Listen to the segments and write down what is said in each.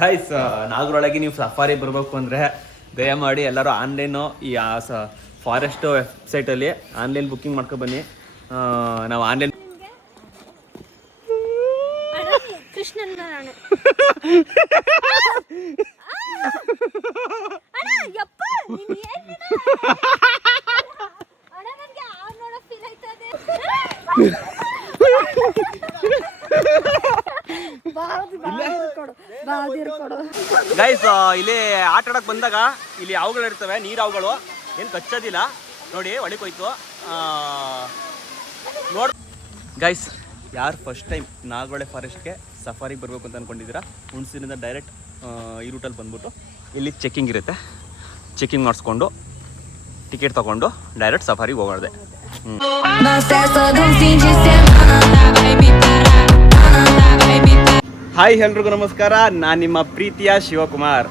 Guys, ನಾಗರೊಳಗೆ ನೀವು safari ಬರಬೇಕು ಅಂದರೆ ದಯಮಾಡಿ ಎಲ್ಲರೂ ಆನ್ಲೈನು ಈ ಫಾರೆಸ್ಟ್ ವೆಬ್ಸೈಟಲ್ಲಿ ಆನ್ಲೈನ್ ಬುಕ್ಕಿಂಗ್ ಮಾಡ್ಕೊ ಬನ್ನಿ. ನಾವು ಆನ್ಲೈನ್ ಗೈಸ್, ಇಲ್ಲಿ ಆಟ ಆಡಕ್ ಬಂದಾಗ ಇಲ್ಲಿ ಹಾವುಗಳು ಇರ್ತವೆ, ನೀರು ಹಾವುಗಳು. ಏನು ಕಚ್ಚೋದಿಲ್ಲ ನೋಡಿ, ಒಳಕೋಯ್ತು ನೋಡ್. ಗೈಸ್, ಯಾರು ಫಸ್ಟ್ ಟೈಮ್ ನಾಗರಹೊಳೆ ಫಾರೆಸ್ಟ್ಗೆ ಸಫಾರಿಗೆ ಬರಬೇಕು ಅಂತ ಅಂದ್ಕೊಂಡಿದ್ದೀರಾ, ಹುಣಸೂರಿನಿಂದ ಡೈರೆಕ್ಟ್ ಈ ರೂಟಲ್ಲಿ ಬಂದ್ಬಿಟ್ಟು ಇಲ್ಲಿ ಚೆಕ್ಕಿಂಗ್ ಇರುತ್ತೆ. ಚೆಕ್ಕಿಂಗ್ ಮಾಡಿಸ್ಕೊಂಡು ಟಿಕೆಟ್ ತೊಗೊಂಡು ಡೈರೆಕ್ಟ್ ಸಫಾರಿಗೆ ಹೋಗೋದೆ. ಹಾಯ್, ಎಲ್ರಿಗೂ ನಮಸ್ಕಾರ. ನಾನು ನಿಮ್ಮ ಪ್ರೀತಿಯ ಶಿವಕುಮಾರ್.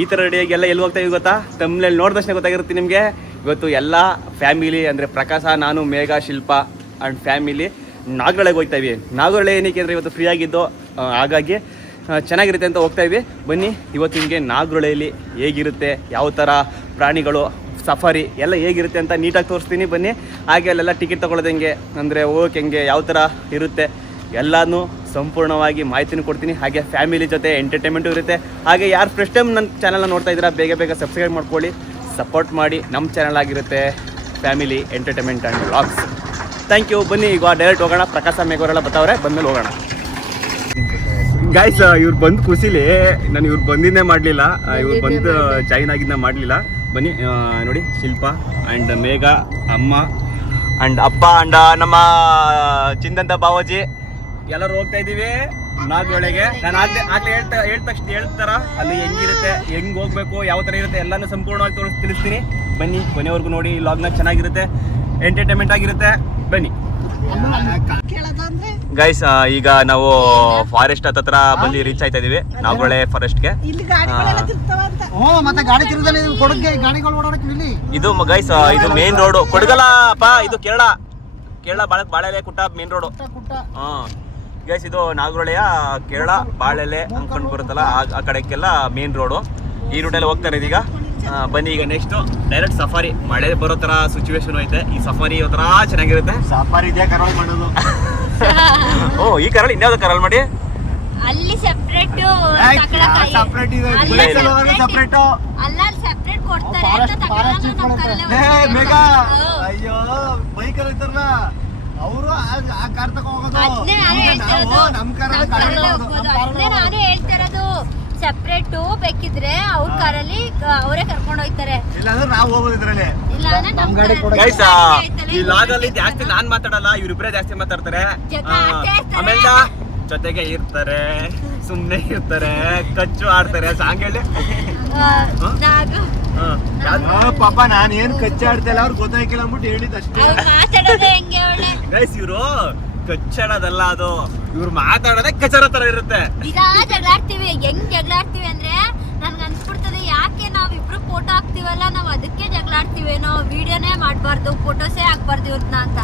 ಈ ಥರ ರೆಡಿಯಾಗಿ ಎಲ್ಲ ಎಲ್ಲಿ ಹೋಗ್ತಾ ಇದೀವಿ ಗೊತ್ತಾ? ತಮ್ಮಲ್ಲಿ ನೋಡಿದ ತಕ್ಷಣ ಗೊತ್ತಾಗಿರುತ್ತೆ ನಿಮಗೆ. ಇವತ್ತು ಎಲ್ಲ ಫ್ಯಾಮಿಲಿ ಅಂದರೆ ಪ್ರಕಾಶ, ನಾನು, ಮೇಘ, ಶಿಲ್ಪ ಆ್ಯಂಡ್ ಫ್ಯಾಮಿಲಿ ನಾಗರಹೊಳೆಗೆ ಹೋಗ್ತಾ ಇವಿ. ನಾಗರಹೊಳೆ ಏನಕ್ಕೆ ಅಂದರೆ ಇವತ್ತು ಫ್ರೀ ಆಗಿದ್ದು, ಹಾಗಾಗಿ ಚೆನ್ನಾಗಿರುತ್ತೆ ಅಂತ ಹೋಗ್ತಾ ಇವಿ. ಬನ್ನಿ, ಇವತ್ತು ನಿಮಗೆ ನಾಗರಹೊಳೆಯಲ್ಲಿ ಹೇಗಿರುತ್ತೆ, ಯಾವ ಥರ ಪ್ರಾಣಿಗಳು, ಸಫಾರಿ ಎಲ್ಲ ಹೇಗಿರುತ್ತೆ ಅಂತ ನೀಟಾಗಿ ತೋರಿಸ್ತೀನಿ. ಬನ್ನಿ. ಹಾಗೆ ಅಲ್ಲೆಲ್ಲ ಟಿಕೆಟ್ ತೊಗೊಳ್ಳೋದು ಹೆಂಗೆ, ಅಂದರೆ ಹೋಗೋಕೆ ಹೆಂಗೆ, ಯಾವ ಥರ ಇರುತ್ತೆ ಎಲ್ಲನೂ ಸಂಪೂರ್ಣವಾಗಿ ಮಾಹಿತಿನೂ ಕೊಡ್ತೀನಿ. ಹಾಗೆ ಫ್ಯಾಮಿಲಿ ಜೊತೆ ಎಂಟರ್ಟೈನ್ಮೆಂಟು ಇರುತ್ತೆ. ಹಾಗೆ ಯಾರು ಫಸ್ಟ್ ಟೈಮ್ ನನ್ನ ಚಾನಲ್ನ ನೋಡ್ತಾ ಇದ್ದೀರಾ, ಬೇಗ ಸಬ್ಸ್ಕ್ರೈಬ್ ಮಾಡ್ಕೊಳ್ಳಿ, ಸಪೋರ್ಟ್ ಮಾಡಿ. ನಮ್ಮ ಚಾನಲ್ ಆಗಿರುತ್ತೆ family entertainment and vlogs. Thank you. ಬನ್ನಿ, ಈಗ ಡೈರೆಕ್ಟ್ ಹೋಗೋಣ. ಪ್ರಕಾಶ ಮೇಘವರೆಲ್ಲ ಬರ್ತಾವ್ರೆ, ಬಂದಮೇಲೆ ಹೋಗೋಣ. ಗೈಸ್, ಇವ್ರು ಬಂದು ಖುಷಿಲಿ ನಾನು ಇವ್ರು ಬಂದಿದ್ದೇ ಮಾಡಲಿಲ್ಲ, ಇವ್ರು ಬಂದು ಜಾಯಿನ್ ಆಗಿದ್ದ ಮಾಡಲಿಲ್ಲ. ಬನ್ನಿ ನೋಡಿ, ಶಿಲ್ಪ ಆ್ಯಂಡ್ ಮೇಘ, ಅಮ್ಮ ಆ್ಯಂಡ್ ಅಪ್ಪ ಆ್ಯಂಡ್ ನಮ್ಮ ಚಿಂದಂತ ಬಾವಾಜಿ ಎಲ್ಲರೂ ಹೋಗ್ತಾ ಇದ್ದೀವಿ ನಾಗರಹೊಳೆಗೆ. ನಾನು ಆಗ್ಲೇ ಹೇಳ್ತಾರ ಅಲ್ಲಿ ಹೆಂಗಿರುತ್ತೆ, ಹೆಂಗೆ ಹೋಗ್ಬೇಕು, ಯಾವ ಥರ ಇರುತ್ತೆ ಎಲ್ಲನೂ ಸಂಪೂರ್ಣವಾಗಿ ತಿಳಿಸ್ತೀನಿ. ಬನ್ನಿ, ಕೊನೆವರೆಗೂ ನೋಡಿ. ಲಾಗ್ನ ಚೆನ್ನಾಗಿರುತ್ತೆ, ಎಂಟರ್ಟೈನ್ಮೆಂಟ್ ಆಗಿರುತ್ತೆ. ಬನ್ನಿ ಗೈಸ್. ಈಗ ನಾವು ಫಾರೆಸ್ಟ್ ಹತ್ರ ಬಂದು ರೀಚ್ ಆಯ್ತಾ ಇದೀವಿ, ನಾಗರಹೊಳೆ ಫಾರೆಸ್ಟ್ಗೆ. ಇದು ಗೈಸ್, ಇದು ಮೇನ್ ರೋಡ್. ಕೊಡಗಲ್ಲಪ್ಪ, ಇದು Kerala Balele Kutta main road. Guys, ಇದು ನಾಗರಹೊಳೆಯ ಕೇರಳ ಬಾಳೆಲೆ ಅನ್ಕೊಂಡು ಬರುತ್ತಲ್ಲ, ಆ ಕಡೆಗೆಲ್ಲ ಮೇನ್ ರೋಡು. ಈ ರೂಟಲ್ಲಿ ಹೋಗ್ತಾರೆ ಇದೀಗ. ಬನ್ನಿ, ಈಗ ನೆಕ್ಸ್ಟ್ ಡೈರೆಕ್ಟ್ ಸಫಾರಿ. ಮಳೆ ಬರೋ ತರ ಸಿಚುವೇಶನ್ ಐತೆ. ಈ ಸಫಾರಿ ಯಾವ ತರ ಚೆನ್ನಾಗಿರುತ್ತೆ. ಸಫಾರಿ ಇದೆ ಕರಾವಳಿ ಮಾಡೋದು. ಓ, ಈ ಕರಾವಳಿ ಇನ್ಯಾವ್ದು ಕರಾವಳಿ ಮಾಡಿ ಅಲ್ಲಿ ಸೆಪರೇಟ್ ಸೆಪರೇಟ್ ಇದೆ, ಸೆಪರೇಟ್ ಅಲ್ಲ, ಸೆಪರೇಟ್ ಕೊಡ್ತಾರೆ ಅಂತ ತಗೊಳ್ಳಲ್ಲ. ಮೇಘ, ಅಯ್ಯೋ ಬೈಕಲ್ಲಿ ಇರ್ತಾರಲ್ಲ ಅವರು ಆ ಕಾರ್ ತಗೊಂಡು ನಮ್ಮ ಕಾರಲ್ಲಿ ನಾನೇ ಹೇಳ್ತಾ ಇರೋದು. ಸೆಪರೇಟ್ ಬೇಕಿದ್ರೆ ಅವ್ರ ಕಾರಲ್ಲಿ ಅವರೇ ಕರ್ಕೊಂಡು ಹೋಗ್ತಾರೆ, ಇಲ್ಲಾಂದ್ರೆ ನಾವು ಹೋಗೋದು ಇದ್ರಲ್ಲಿ. ಗೈಸ್, ಈ ಲಾಗಲ್ಲಿ ಜಾಸ್ತಿ ನಾನ್ ಮಾತಾಡಲ್ಲ, ಇವ್ರಿಬ್ರೇ ಜಾಸ್ತಿ ಮಾತಾಡ್ತಾರೆ. ಆಮೇಲೆ ಜೊತೆಗೆ ಇರ್ತಾರೆ, ಸುಮ್ನೆ ಇರ್ತಾರೆ, ಕಚ್ಚು ಆಡ್ತಾರೆ. ಸಾಂಗ್ ಹೇಳಿ ಪಾಪ ನಾನು ಏನ್ ಕಚ್ಚಾಡ್ತಿಲ್ಲ, ಅವ್ರು ಗೊತ್ತಾಗಿಲ್ಲ ಅಂದ್ಬಿಟ್ಟು ಹೇಳಿದ್ ಅಷ್ಟೇ. ಗೈಸ್, ಇವ್ರು ಕಚ್ಚಾಡೋದಲ್ಲ, ಅದು ಇವ್ರು ಮಾತಾಡೋದೇ ಕಚ್ಚಡ ತರ ಇರುತ್ತೆ. ಜಗಳಾಡ್ತೀವಿ. ಹೆಂಗ್ ಜಗಳಾಡ್ತೀವಿ ಅಂದ್ರೆ ನನ್ಗೆ ಅನ್ಸ್ಬಿಡ್ತದೆ, ಯಾಕೆ ನಾವಿಬ್ರು ಫೋಟೋ ಹಾಕ್ತಿವಲ್ಲ, ನಾವ್ ಅದಕ್ಕೆ ಜಗಳಾಡ್ತೀವೇನೋ, ವಿಡಿಯೋನೇ ಮಾಡ್ಬಾರ್ದು, ಫೋಟೋಸೇ ಹಾಕ್ಬಾರ್ದು ಇವ್ರನ್ನ ಅಂತ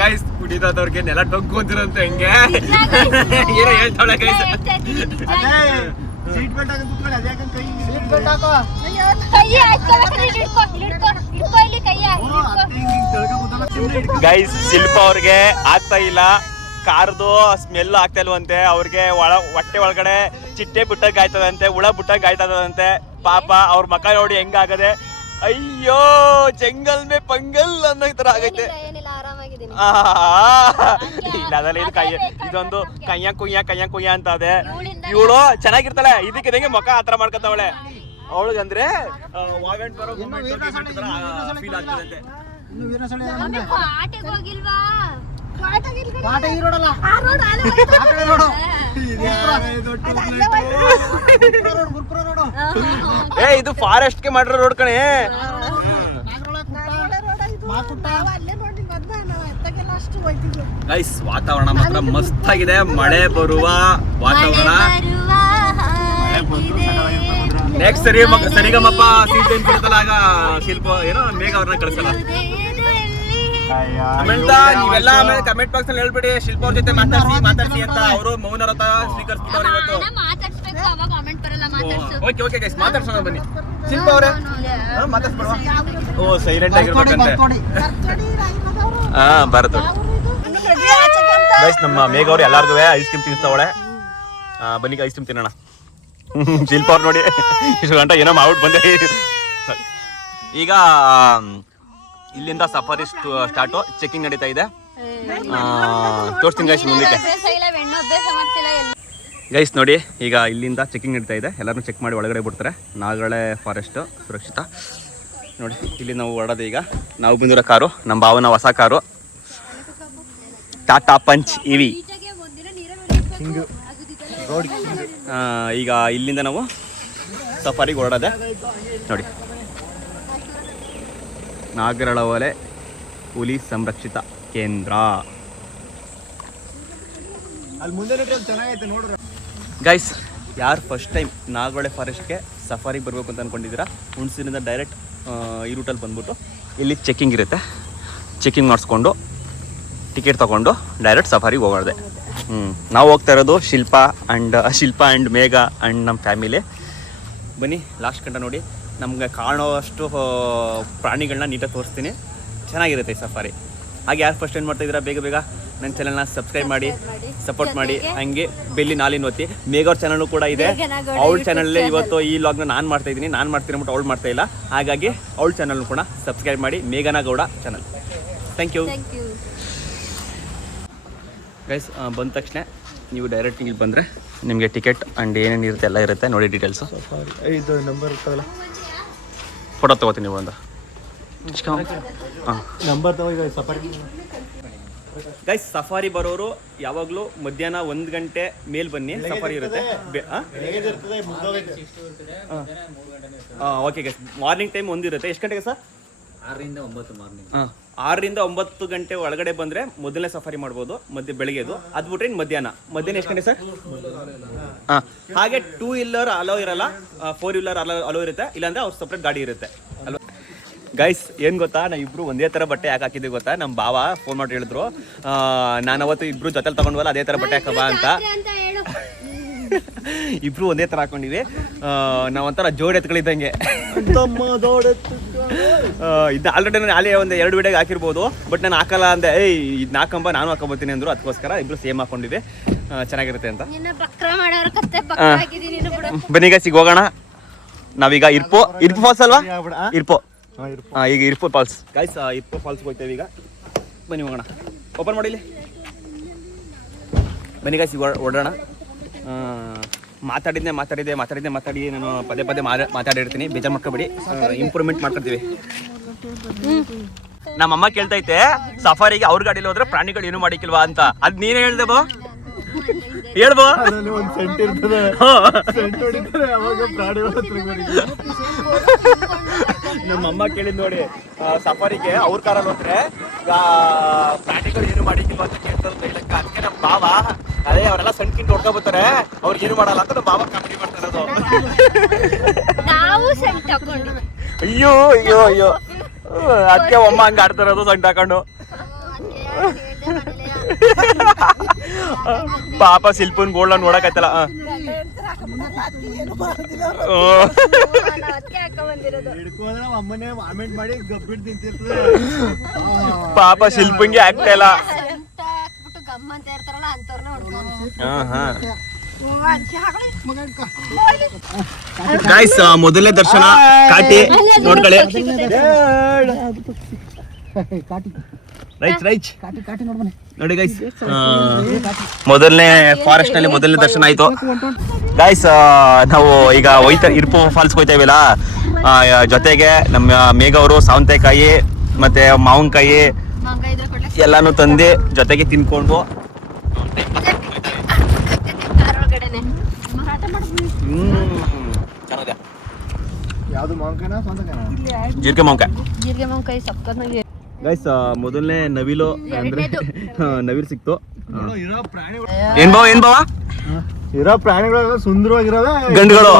ಗೈಸ್. ಕುಡಿದವ್ರಿಗೆ ನೆಲ ಟೊಗ್ಗೊಂತಿರಂತ ಹೆಂಗೆ ಏನೋ ಹೇಳ್ತಾಳೆ ಗೈಸ್. ಸೀಟ್ ಬೆಲ್ಟ್ ಹಾಕಿ ಕೂತ್ಕೊಳ್ಳಿ, ಅದ್ಯಾಕೆ ಕೈ ಸೀಟ್ ಬೆಲ್ಟ್ ಹಾಕೋ. ಗೈಸ್, ಶಿಲ್ಪ ಅವ್ರಿಗೆ ಆಗ್ತಾ ಇಲ್ಲ, ಕಾರ್ದು ಸ್ಮೆಲ್ ಆಗ್ತಾ ಇಲ್ವಂತೆ. ಅವ್ರಿಗೆ ಹೊಟ್ಟೆ ಒಳಗಡೆ ಚಿಟ್ಟೆ ಬುಟ್ಟಕ್ಕೆ ಆಯ್ತದಂತೆ, ಹುಳ ಬುಟ್ಟಕ್ಕೆ ಆಯ್ತದಂತೆ. ಪಾಪ ಅವ್ರ ಮಕ ನೋಡಿ ಹೆಂಗಾಗದೆ. ಅಯ್ಯೋ, ಜಂಗಲ್ ಮೇ ಪಂಗಲ್ ಅನ್ನೋ ತರ ಆಗೈತೆ. ಅದಲ್ಲ, ಇದು ಇದೊಂದು ಕಯ್ಯ ಕುಯ್ಯ ಅಂತ ಅದೇ. ಇವಳು ಚೆನ್ನಾಗಿರ್ತಾಳೆ, ಇದಕ್ಕೆ ಮುಖ ಆತರ ಮಾಡ್ಕೊತಾವಳೆ. ಅವಳಿಗಂದ್ರೆ ಫೀಲ್ ಆಗ್ತದಂತೆ. ಇದು ಫಾರೆಸ್ಟ್ ಗೆ ಮಾಡಿರೋ ರೋಡ್ ಕಣೆ. ಗೈಸ್, ವಾತಾವರಣ ಮಾತ್ರ ಮಸ್ತ್ ಆಗಿದೆ. ಮಳೆ ಬರುವ ವಾತಾವರಣ. ನೆಕ್ಸ್ಟ್ ಸರಿಗಮಪ್ಪ ಸೀಸನ್ ಬಿಡ್ತಲ್ಲ, ಆಗ ಶಿಲ್ಪ ಏನೋ ಮೇಘ ಅವ್ರನ್ನ ಕಳಿಸಲ್ಲ. ನೀವೆಲ್ಲ ಆಮೇಲೆ ಕಮೆಂಟ್ ಬಾಕ್ಸ್ ಅಲ್ಲಿ ಹೇಳ್ಬಿಡಿ ಶಿಲ್ಪ ಅವ್ರ ಜೊತೆ ಮಾತಾಡ್ಸಿ ಅಂತ ಅವರು ಮೌನರತ ಸ್ವೀಕರಿಸ್ಬಿಟ್ಟವ್ರು ಇವತ್ತು. ಮಾತಾಡ್ಸ್ಬೇಕು, ಅವಾಗ ಕಾಮೆಂಟ್ ಬರಲ್ಲ. ಮಾತಾಡ್ಸು. ಓಕೆ ಗೈಸ್, ಮಾತಾಡ್ಸೋಣ ಬನ್ನಿ. ಶಿಲ್ಪ ಅವರೇ ಮಾತಾಡ್ಸ್ಬಿಡುವ. ಓ ಸೈಲೆಂಟ್ ಆಗಿರ್ಬೇಕಂತೆ. ಬರದು ಗೈಸ್, ನಮ್ಮ ಮೇಘ ಅವ್ರು ಎಲ್ಲಾರ್ಗು ಐಸ್ ಕ್ರೀಮ್ ತಿನ್ನಿಸ್ತಾವಳೆ. ಬನ್ನಿ ಐಸ್ ಕ್ರೀಮ್ ತಿನ್ನೋಣ. ಶಿಲ್ಪ ಅವ್ರು ನೋಡಿ ಇಷ್ಟು ಗಂಟೆ ಏನೋ ಮಾಡ್ಬಿಟ್ಟು ಬಂದೆ. ಈಗ ಇಲ್ಲಿಂದ ಸಫಾರಿ ಸ್ಟಾರ್ಟು, ಚೆಕಿಂಗ್ ನಡೀತಾ ಇದೆ. ತೋರಿಸ್ತೀನಿ ಗೈಸ್ ಮುಂದಕ್ಕೆ. ಗೈಸ್ ನೋಡಿ, ಈಗ ಇಲ್ಲಿಂದ ಚೆಕಿಂಗ್ ನಡೀತಾ ಇದೆ. ಎಲ್ಲರೂ ಚೆಕ್ ಮಾಡಿ ಒಳಗಡೆ ಬಿಡ್ತಾರೆ. ನಾಗಳೆ ಫಾರೆಸ್ಟ್ ಸುರಕ್ಷಿತ. ನೋಡಿ ಇಲ್ಲಿ ನಾವು ಹೊರಡೋದು. ಈಗ ನಾವು ಬಂದಿರೋ ಕಾರು ನಮ್ಮ ಭಾವನ ಹೊಸ ಕಾರು ಟಾಟಾ ಪಂಚ್ ಇವಿ. ಈಗ ಇಲ್ಲಿಂದ ನಾವು ಸಫಾರಿಗೆ ಹೊರಡೋದೆ. ನೋಡಿ, ನಾಗರಳವಲೆ ಹುಲಿ ಸಂರಕ್ಷಿತ ಕೇಂದ್ರ. ಗೈಸ್, ಯಾರು ಫಸ್ಟ್ ಟೈಮ್ ನಾಗರಹೊಳೆ ಫಾರೆಸ್ಟ್ಗೆ ಸಫಾರಿಗೆ ಬರಬೇಕು ಅಂತ ಅಂದ್ಕೊಂಡಿದ್ದೀರಾ, ಹುಣಸೂರಿನಿಂದ ಡೈರೆಕ್ಟ್ ಈ ರೂಟಲ್ಲಿ ಬಂದ್ಬಿಟ್ಟು ಇಲ್ಲಿ ಚೆಕಿಂಗ್ ಇರುತ್ತೆ. ಚೆಕಿಂಗ್ ಮಾಡಿಸ್ಕೊಂಡು ಟಿಕೆಟ್ ತೊಗೊಂಡು ಡೈರೆಕ್ಟ್ ಸಫಾರಿಗೆ ಹೋಗೋದೆ. ನಾವು ಹೋಗ್ತಾ ಇರೋದು ಶಿಲ್ಪ ಆ್ಯಂಡ್ ಮೇಘ ಆ್ಯಂಡ್ ನಮ್ಮ ಫ್ಯಾಮಿಲಿ. ಬನ್ನಿ ಲಾಸ್ಟ್ ಗಂಟ ನೋಡಿ, ನಮ್ಗೆ ಕಾಣೋಷ್ಟು ಪ್ರಾಣಿಗಳನ್ನ ನೀಟಾಗಿ ತೋರಿಸ್ತೀನಿ. ಚೆನ್ನಾಗಿರುತ್ತೆ ಈ ಸಫಾರಿ. ಹಾಗೆ ಯಾರು ಫಸ್ಟ್ ಏನು ಮಾಡ್ತಾಯಿದ್ದೀರಾ, ಬೇಗ ನನ್ನ ಚಾನಲ್ನ ಸಬ್ಸ್ಕ್ರೈಬ್ ಮಾಡಿ, ಸಪೋರ್ಟ್ ಮಾಡಿ. ಹಂಗೆ ಬೆಲ್ಲಿ ನಾಲಿನ ಒತ್ತಿ. ಮೇಘವ್ರ ಚಾನಲ್ಲು ಕೂಡ ಇದೆ. ಅವಳ ಚಾನಲ್ಲೇ ಇವತ್ತು ಈ ವ್ಲಾಗ್ನ ನಾನು ಮಾಡ್ತಾಯಿದ್ದೀನಿ. ನಾನು ಮಾಡ್ತೀನಿ ಅಂದ್ಬಿಟ್ಟು ಅವಳು ಮಾಡ್ತಾ ಇಲ್ಲ. ಹಾಗಾಗಿ ಅವಳ ಚಾನಲ್ನು ಕೂಡ ಸಬ್ಸ್ಕ್ರೈಬ್ ಮಾಡಿ, ಮೇಘನಾ Gowda channel. Thank you guys. ಬಂದ ತಕ್ಷಣ ನೀವು ಡೈರೆಕ್ಟ್ ಇಲ್ಲಿ ಬಂದರೆ ನಿಮಗೆ ಟಿಕೆಟ್ ಆ್ಯಂಡ್ ಏನೇನು ಇರುತ್ತೆ ಎಲ್ಲ ಇರುತ್ತೆ. ನೋಡಿ ಡೀಟೇಲ್ಸು. ಇದು ನಂಬರ್ ಇರ್ತದಲ್ಲ, ಫೋಟೋ ತೊಗೋತೀನಿ ನೀವು ಒಂದು. ಹಾಂ, ನಂಬರ್ ತಗೋ. ಸಫಾರಿ ಗೈಸ್, ಸಫಾರಿ ಬರೋರು ಯಾವಾಗಲೂ ಮಧ್ಯಾಹ್ನ 1 ಗಂಟೆ ಮೇಲೆ ಬನ್ನಿ. ಸಫಾರಿ ಇರುತ್ತೆ. ಓಕೆ ಗೈಸ್, ಮಾರ್ನಿಂಗ್ ಟೈಮ್ ಒಂದಿರುತ್ತೆ. ಎಷ್ಟು ಗಂಟೆಗೆ ಸರ್? 6ರಿಂದ 9 ಮಾರ್ನಿಂಗ್. 6ರಿಂದ 9 ಗಂಟೆ ಒಳಗಡೆ ಬಂದರೆ ಮೊದಲನೇ ಸಫಾರಿ ಮಾಡ್ಬೋದು. ಬೆಳಗ್ಗೆದು ಅದು ಬಿಟ್ರೆ ಮಧ್ಯಾಹ್ನ ಎಷ್ಟು ಗಂಟೆ ಸರ್? ಹಾಂ, ಹಾಗೆ 2 ವೀಲರ್ ಅಲೋ ಇರಲ್ಲ, 4 ವೀಲರ್ ಅಲೋ ಇರುತ್ತೆ. ಇಲ್ಲಾಂದರೆ ಅವ್ರ ಸಪ್ರೇಟ್ ಗಾಡಿ ಇರುತ್ತೆ ಅಲ್ವಾ ಗೈಸ್. ಏನು ಗೊತ್ತಾ, ನಾವು ಇಬ್ಬರು ಒಂದೇ ಥರ ಬಟ್ಟೆ ಯಾಕೆ ಹಾಕಿದ್ದೀವಿ ಗೊತ್ತಾ? ನಮ್ಮ ಭಾವ ಫೋನ್ ಮಾಡಿ ಹೇಳಿದ್ರು, ನಾನು ಅವತ್ತು ಇಬ್ಬರು ಜೊತೆಲಿ ತೊಗೊಂಡ್ವಲ್ಲ ಅದೇ ಥರ ಬಟ್ಟೆ ಹಾಕಬಾ ಅಂತ. ಇಬ್ರು ಒಂದೇ ಥರ ಹಾಕೊಂಡಿವಿ. ನಾವೊಂಥರ ಜೋಡಿ ಎತ್ಗಳಿದ್ದಂಗೆ. ಇದು ಆಲ್ರೆಡಿ ನಾನು ಅಲ್ಲಿ ಒಂದು 2 ವಿಡಿಯೋಗೆ ಹಾಕಿರ್ಬೋದು, ಬಟ್ ನಾನು ಹಾಕಲ್ಲ ಅಂದೆ. ಇದು ಹಾಕೊಂಬ, ನಾನು ಹಾಕೊಂಬತ್ತೀನಿ ಅಂದರು. ಅದಕ್ಕೋಸ್ಕರ ಇಬ್ರು ಸೇಮ್ ಹಾಕೊಂಡಿವಿ. ಚೆನ್ನಾಗಿರುತ್ತೆ ಅಂತ. ಬನ್ನಿಗ ಸಿಗೋಗೋಣ. ನಾವೀಗ ಇರ್ಪೋ ಫಾಲ್ಸ್ ಅಲ್ವಾ? ಈಗ ಇರ್ಪೋ ಫಾಲ್ಸ್ ಗೈಸ್. ಇರ್ಪೋ ಫಾಲ್ಸ್ಗೆ ಹೋಗ್ತೇವೆ ಈಗ. ಬನ್ನಿ ಹೋಗೋಣ. ಓಪನ್ ಮಾಡಿಲಿ. ಬನ್ನಿ ಗೈಸ್, ಓಡೋಣ. ಮಾತಾಡಿ ನಾನು ಪದೇ ಮಾತಾಡಿರ್ತೀನಿ. ಬೇಜಾರು ಮಾಡ್ಕೊಬೇಡಿ, ಇಂಪ್ರೂವ್ಮೆಂಟ್ ಮಾಡ್ಕೊಳ್ತೀವಿ. ನಮ್ಮಮ್ಮ ಕೇಳ್ತೈತೆ, ಸಫಾರಿಗೆ ಅವ್ರ ಗಾಡಿಲಿ ಹೋದ್ರೆ ಪ್ರಾಣಿಗಳು ಏನು ಮಾಡಿಕಿಲ್ವಾ ಅಂತ. ಅದ್ ನೀನೇ ಹೇಳ್ದೆ ಬೋ, ಹೇಳ್ಬೋ. ಒಂದು ಸೆಂಟ್ ಇರ್ತದೆ, ಸೆಂಟ್ ಹೊಡಿತಾರೆ ಅವಾಗ ಪ್ರಾಣಿಗಳ ಹತ್ರ ಬರೀ. ನಮ್ಮಮ್ಮ ಕೇಳಿದ್ ನೋಡಿ, ಸಫಾರಿಗೆ ಅವ್ರ ಕಾರಲ್ಲಿ ಹೋದ್ರೆ ಪ್ರಾಣಿಗಳು ಏನು ಮಾಡಿಕಿಲ್ವಾ ಅಂತ ಕೇಳ್ತಾರೆ. ಅದಕ್ಕೆ ನಮ್ಮ ಭಾವ ಅದೇ ಅವರೆಲ್ಲ ಸಣ್ಣ ಕಿಂಡ್ ಹೊಡ್ಕೊಬತ್ತಾರೆ, ಅವ್ರಿಗೆ ಏನು ಮಾಡಲ್ಲ ಅಂತ ನಮ್ಮ ಭಾವ ಕಾಮಿಡಿ ಮಾಡ್ತಾರದು. ಅಯ್ಯೋ ಅದಕ್ಕೆ ಅಮ್ಮ ಹಂಗ ಆಡ್ತಾರದು ಸಣ್ಣ ಹಾಕೊಂಡು. ಪಾಪ ಶಿಲ್ಪನ್ ಗೋಲ್ಡ್ ನೋಡಕತ್ತಲ್ಲ. ಪಾಪ ಶಿಲ್ಪಂಗೆ ಆಗ್ತಾ ಇಲ್ಲ. ಗೈಸ್, ಮೊದಲನೇ ದರ್ಶನ ಕಾಟಿ ನೋಡ್ಕೊಳ್ಳಿ. ರೈಟ್ ನೋಡಿ ಗೈಸ್, ಮೊದಲನೇ ಫಾರೆಸ್ಟ್ ನಲ್ಲಿ ಮೊದಲನೇ ದರ್ಶನ ಆಯ್ತು ಗೈಸ್. ನಾವು ಈಗ ಇರ್ಪು ಫಾಲ್ಸ್ ಹೋಯ್ತೇವಿಲ್ಲ, ಜೊತೆಗೆ ನಮ್ಮ ಮೇಘ ಅವರು ಸೌಂತೆಕಾಯಿ ಮತ್ತೆ ಮಾವಿನಕಾಯಿ ಎಲ್ಲಾನು ತಂದು ಜೊತೆಗೆ ತಿನ್ಕೊಂಡು ಜೀರಿಗೆ ಮಾವಿನಕಾಯಿ ಗೈಸ್. ಮೊದಲನೇ ನವಿಲು ಅಂದ್ರೆ ನವಿಲು ಸಿಕ್ತು. ಏನ್ ಬಾವ ಇರೋ ಪ್ರಾಣಿಗಳೆಲ್ಲ ಸುಂದರವಾಗಿರೋವೆ ಗಂಡುಗಳು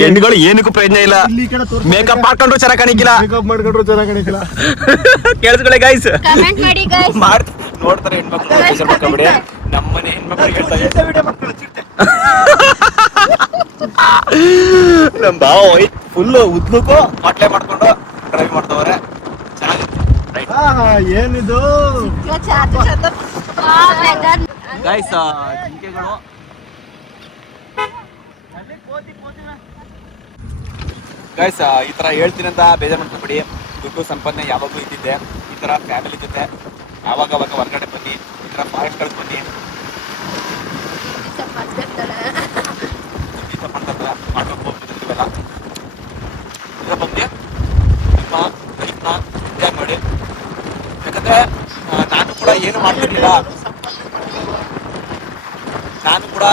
ಹೆಣ್ಣುಗಳು ಏನಕ್ಕೂ ಪ್ರಯೋಜನ ಇಲ್ಲ. ಇಲ್ಲಿ ಈ ಕಡೆ ಮೇಕಪ್ ಹಾಕೊಂಡ್ರು ಚೆನ್ನಾಗಿ ಕಾಣಿಕಿಲ್ಲ, ಮೇಕಪ್ ಮಾಡ್ಕೊಂಡ್ರು ಚೆನ್ನಾಗಿ ಕಾಣಿಕಿಲ್ಲ. ಕೇಳಿಸ್ಕೊಳ್ಳಿ ಗೈಸ್, ಕಮೆಂಟ್ ಮಾಡಿ ಗೈಸ್. ನೋಡ್ತಾರೆ ಹೆಣ್ಮಕ್ಳು, ಬೇಜಾರ್ ಮಾಡ್ಕೊಬೇಡಿ. ನಮ್ಮನೆ ಹೆಣ್ಮಕ್ಳಿಗೆ ಹೇಳ್ತಾರೆ ನಮ್ ಬಾವ ಫುಲ್ ಉದ್ಲಕ್ಕೂ ಬಟ್ಲೆ ಮಾಡ್ಕೊಂಡು ಡ್ರೈವ್ ಮಾಡ್ತವ್ರೆ. ಏನಿದು ಗೈಸ್ ಜಿಂಕೆಗಳು ಗೈಸ್ ಈ ತರ ಹೇಳ್ತೀನಿ ಅಂತ ಬೇಜಾರು ಮಾಡ್ಕೊಬೇಡಿ. ದುಡ್ಡು ಸಂಪಾದನೆ ಯಾವಾಗಲೂ ಇದ್ದಿದ್ದೆ. ಈ ತರ ಫ್ಯಾಮಿಲಿ ಜೊತೆ ಆವಾಗ ಹೊರಗಡೆ ಬನ್ನಿ, ಈ ತರ ಫಾರೆಸ್ಟ್ ಕಳ್ಸಿ ಬನ್ನಿ. ಮಾಡ್ಕೊಂಡು ಹೋಗ್ತಿದ್ದೀವಲ್ಲ, ಇದ್ರ ಬಗ್ಗೆ ನಿಮ್ಮ ಲೈಫ್ನ ಎಂಜಾಯ್ ಮಾಡಿ. ಯಾಕಂದ್ರೆ ನಾನು ಕೂಡ ಏನು ಮಾಡ್ತಿರ್ಲಿಲ್ಲ, ನಾನು ಕೂಡ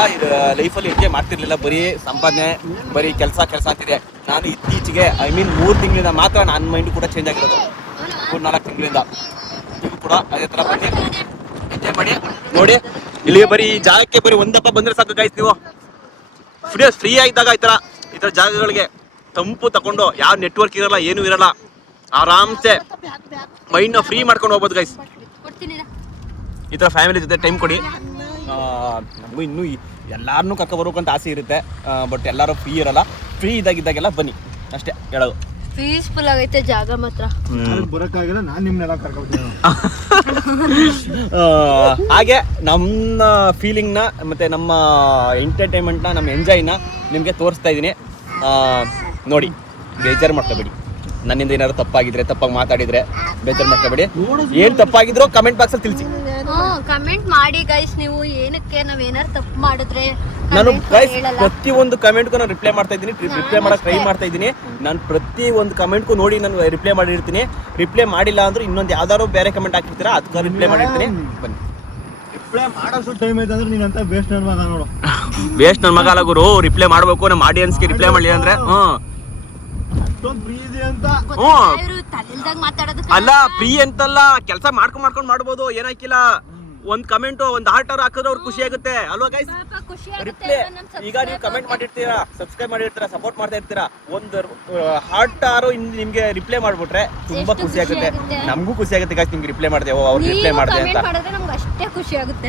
ಲೈಫಲ್ಲಿ ಎಂಜಾಯ್ ಮಾಡ್ತಿರ್ಲಿಲ್ಲ. ಬರೀ ಸಂಪಾದನೆ, ಬರೀ ಕೆಲಸ ಅಂತಿದೆ. ನಾನು ಇತ್ತೀಚೆಗೆ 3 ತಿಂಗಳಿಂದ ಮಾತ್ರ ನನ್ನ ಮೈಂಡ್ ಕೂಡ ಚೇಂಜ್ ಆಗಿರೋದು. 3-4 ತಿಂಗಳಿಂದ ನೀವು ಕೂಡ ಅದೇ ಥರ ಬನ್ನಿ, ಎಂಜಾಯ್ ಮಾಡಿ. ನೋಡಿ ಇಲ್ಲಿ ಬರೀ ಜಾಗಕ್ಕೆ ಬರೀ ಒಂದಪ್ಪ ಬಂದರೆ ಸಾಕು ಗೈಸ್. ನೀವು ಫ್ರೀ ಆಗಿದ್ದಾಗ ಈ ಥರ ಜಾಗಗಳಿಗೆ ತಂಪು ತಗೊಂಡು, ಯಾವ ನೆಟ್ವರ್ಕ್ ಇರಲ್ಲ, ಏನೂ ಇರಲ್ಲ, ಆರಾಮ್ಸೆ ಮೈಂಡ್ನ ಫ್ರೀ ಮಾಡ್ಕೊಂಡು ಹೋಗ್ಬೋದು ಗೈಸ್. ಈ ಥರ ಫ್ಯಾಮಿಲಿ ಜೊತೆ ಟೈಮ್ ಕೊಡಿ. ನಮಗೂ ಇನ್ನೂ ಎಲ್ಲಾರನ್ನೂ ಕರ್ಕೊಬರ್ಬೇಕಂತ ಆಸೆ ಇರುತ್ತೆ, ಬಟ್ ಎಲ್ಲರೂ ಫ್ರೀ ಇರಲ್ಲ. ಫ್ರೀ ಇದ್ದಾಗೆಲ್ಲ ಬನ್ನಿ ಅಷ್ಟೇ ಹೇಳೋದು. ಪೀಸ್ಫುಲ್ ಆಗೈತೆ ಜಾಗ ಮಾತ್ರ. ಬರೋಕ್ಕಾಗಿಲ್ಲ, ನಾನು ನಿಮ್ನೆಲ್ಲ ಕರ್ಕೊಳ್ತೀನಿ. ಹಾಗೆ ನಮ್ಮ ಫೀಲಿಂಗ್ನ ಮತ್ತು ನಮ್ಮ ಎಂಟರ್ಟೈನ್ಮೆಂಟ್ನ, ನಮ್ಮ ಎಂಜಾಯ್ನ ನಿಮಗೆ ತೋರಿಸ್ತಾ ಇದ್ದೀನಿ. ನೋಡಿ, ಬೇಜಾರು ಮಾಡ್ಕೋಬೇಡಿ. ನನ್ನಿಂದ ಏನಾದ್ರು ತಪ್ಪಾಗಿ ಮಾತಾಡಿದ್ರೆ ಬೇಜಾರು ಮಾಡ್ಕೋಬೇಡಿ. ಏನು ತಪ್ಪಾಗಿದ್ರೋ ಕಮೆಂಟ್ ಬಾಕ್ಸಲ್ಲಿ ತಿಳಿಸಿ. ಕಮೆಂಟ್ ಮಾಡಿ ಗೈಸ್. ನೀವು ಏನಕ್ಕೆ ನಾವ್ ಏನಾರು ತಪ್ಪು ಮಾಡಿದ್ರೆ ನಾನು ಗೈಸ್ ಪ್ರತಿಯೊಂದು ಕಮೆಂಟ್ಗೂ ನಾನು ರಿಪ್ಲೈ ಮಾಡ್ತಾ ಇದ್ದೀನಿ, ರಿಪ್ಲೈ ಮಾಡಕ್ಕೆ ಟ್ರೈ ಮಾಡ್ತಾ ಇದ್ದೀನಿ. ನಾನು ಪ್ರತಿಯೊಂದು ಕಮೆಂಟ್ಗೂ ನೋಡಿ ನಾನು ರಿಪ್ಲೈ ಮಾಡಿರ್ತೀನಿ. ರಿಪ್ಲೈ ಮಾಡಿಲ್ಲ ಅಂದ್ರೆ ಇನ್ನೊಂದು ಯಾವ್ದಾದ್ರು ಬೇರೆ ಕಮೆಂಟ್ ಹಾಕಿರ್ತೀರಾ, ಅದಕ್ಕೆ ರಿಪ್ಲೈ ಮಾಡಿರ್ತೀನಿ. ಬನ್ನಿ. ರಿಪ್ಲೈ ಮಾಡೋಷ್ಟು ಟೈಮ್ ಐತೆ ಅಂದ್ರೆ ನೀನಂತ ಬೇಸ್ಟ್ ನನ್ನ ಮಗ ನೋಡು. ಬೇಸ್ಟ್ ನನ್ನ ಮಗ ಅಲ್ಲ ಗುರು. ರಿಪ್ಲೈ ಮಾಡಬೇಕು, ನಮ್ಮ ಆಡಿಯನ್ಸ್ಗೆ ರಿಪ್ಲೈ ಮಾಡಲಿ ಅಂದ್ರೆ ಅಲ್ಲ ಫ್ರೀ ಅಂತಲ್ಲ, ಕೆಲಸ ಮಾಡ್ಕೊಂಡು ಮಾಡ್ಬೋದು, ಏನಾಕಿಲ್ಲ. ಒಂದ್ ಕಮೆಂಟ್, ಒಂದ್ ಹಾರ್ಟ್ ಅವ್ರು ಹಾಕಿದ್ರೆ ಅವ್ರು ಖುಷಿ ಆಗುತ್ತೆ ಅಲ್ವಾ ಗೈಸ್? ರಿಪ್ಲೈ ಈಗ ನೀವು ಕಮೆಂಟ್ ಮಾಡಿರ್ತೀರಾ, ಸಬ್ಸ್ಕ್ರೈಬ್ ಮಾಡಿರ್ತೀರಾ, ಸಪೋರ್ಟ್ ಮಾಡ್ತಾ ಇರ್ತೀರಾ, ಒಂದು ಹಾರ್ಟ್ ಆರು ನಿಮ್ಗೆ ರಿಪ್ಲೈ ಮಾಡ್ಬಿಟ್ರೆ ತುಂಬಾ ಖುಷಿ ಆಗುತ್ತೆ. ನಮಗೂ ಖುಷಿ ಆಗುತ್ತೆ ಗೈಸ್, ನಿಮ್ಗೆ ರಿಪ್ಲೈ ಮಾಡಿದೆ, ಅವ್ರು ರಿಪ್ಲೈ ಮಾಡಿದೆ ಅಂತ. ಅಷ್ಟೇ ಖುಷಿ ಆಗುತ್ತೆ.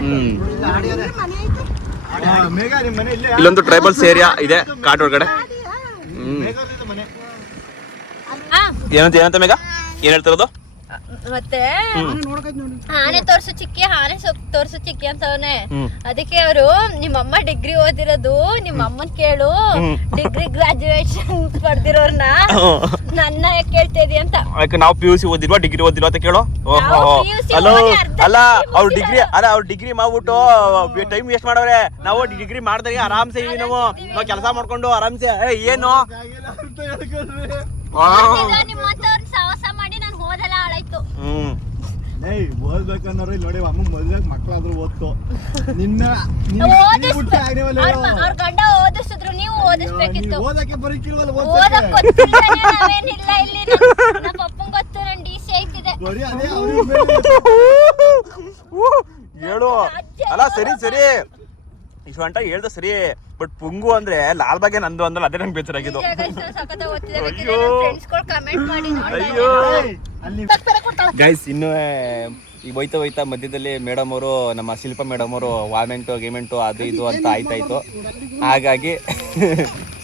ಇಲ್ಲೊಂದು ಟ್ರೈಬಲ್ಸ್ ಏರಿಯಾ ಇದೆ ಕಾಡ್ ಒಳಗಡೆ. ಏನಂತ ಮೇಘ ಏನ್ ಹೇಳ್ತಿರೋದು? ಮತ್ತೆ ಆನೆ ತೋರ್ಸು ಚಿಕ್ಕಿ, ಆನೆ ತೋರ್ಸು ಚಿಕ್ಕಿ ಅಂತವನೆ. ಅದಕ್ಕೆ ಅವರು ನಿಮ್ಮಮ್ಮ ಡಿಗ್ರಿ ಓದಿರೋದು, ನಿಮ್ಮ ಅಮ್ಮನ್ ಕೇಳು, ಡಿಗ್ರಿ ಗ್ರಾಜುಯೇಷನ್ ಪಡೆದಿರೋರ್ನ ನನ್ನ ಕೇಳ್ತಾ ಇದೀಯ ಅಂತ. ನಾವು PUC ಓದಿಲ್ವಾ, ಡಿಗ್ರಿ ಓದಿಲ್ವಾ ಅಂತ ಕೇಳು. ಹಲೋ, ಅಲ್ಲ ಅವ್ರು ಡಿಗ್ರಿ ಮಾಡ್ಬಿಟ್ಟು ಟೈಮ್ ವೇಸ್ಟ್ ಮಾಡವ್ರೆ. ನಾವು ಡಿಗ್ರಿ ಮಾಡ್ದಾಗ ಆರಾಮ್ಸೆ ಇದೀವಿ, ನಾವು ಕೆಲಸ ಮಾಡ್ಕೊಂಡು ಆರಾಮ್ಸೆ. ಏನು ನಿಮ್ಮಂತವ್ರನ್ನ ಸಾಹಸ ಮಾಡಿ ನಾನು ಓದಲ್ಲ ಹಾಳಾಯ್ತು. ಓದ್ಬೇಕನ್ನೋರು ಇಲ್ಲಿ ನೋಡಿ, ಅಮ್ಮ ಮದ್ವೆಗ್ ಮಕ್ಳಾದ್ರು ಓದ್ತು. ನಿನ್ನ ಅವ್ರ ಗಂಡ ಓದಿಸಿದ್ರು, ನೀವು ಓದಿಸ್ಬೇಕಿತ್ತು. ಓದಕ್ಕೆ ಬರೀಕಿಲ್ವಲ್ಲ, ಓದಕ್ ಗೊತ್ತಿಲ್ಲ ಇಲ್ಲಿ. ನಮ್ಮ ಪಪ್ಪಂಗ್ ಗೊತ್ತು, ನನ್ DC ಐತಿದೆ. ಹೇಳು. ಅಲ್ಲ ಸರಿ ಇಷ್ಟು ಗಂಟ ಹೇಳ್ದ ಸರಿ, ಬಟ್ ಪುಂಗು ಅಂದ್ರೆ ಲಾಲ್ ಬಾಗೆ ನಂದು ಅಂದ್ರೆ ಅದೇ ನಂಗೆ ಬೇಜಾರಾಗಿದ್ದು. ಗೈಸ್ ಇನ್ನು ಈಗ ಹೋಯ್ತಾ ಮಧ್ಯದಲ್ಲಿ ಮೇಡಮ್ ಅವರು, ನಮ್ಮ ಶಿಲ್ಪ ಮೇಡಮ್ ಅವರು ವಾರ್ಮೆಂಟು ಅದು ಇದು ಅಂತ ಆಯ್ತಾಯ್ತು. ಹಾಗಾಗಿ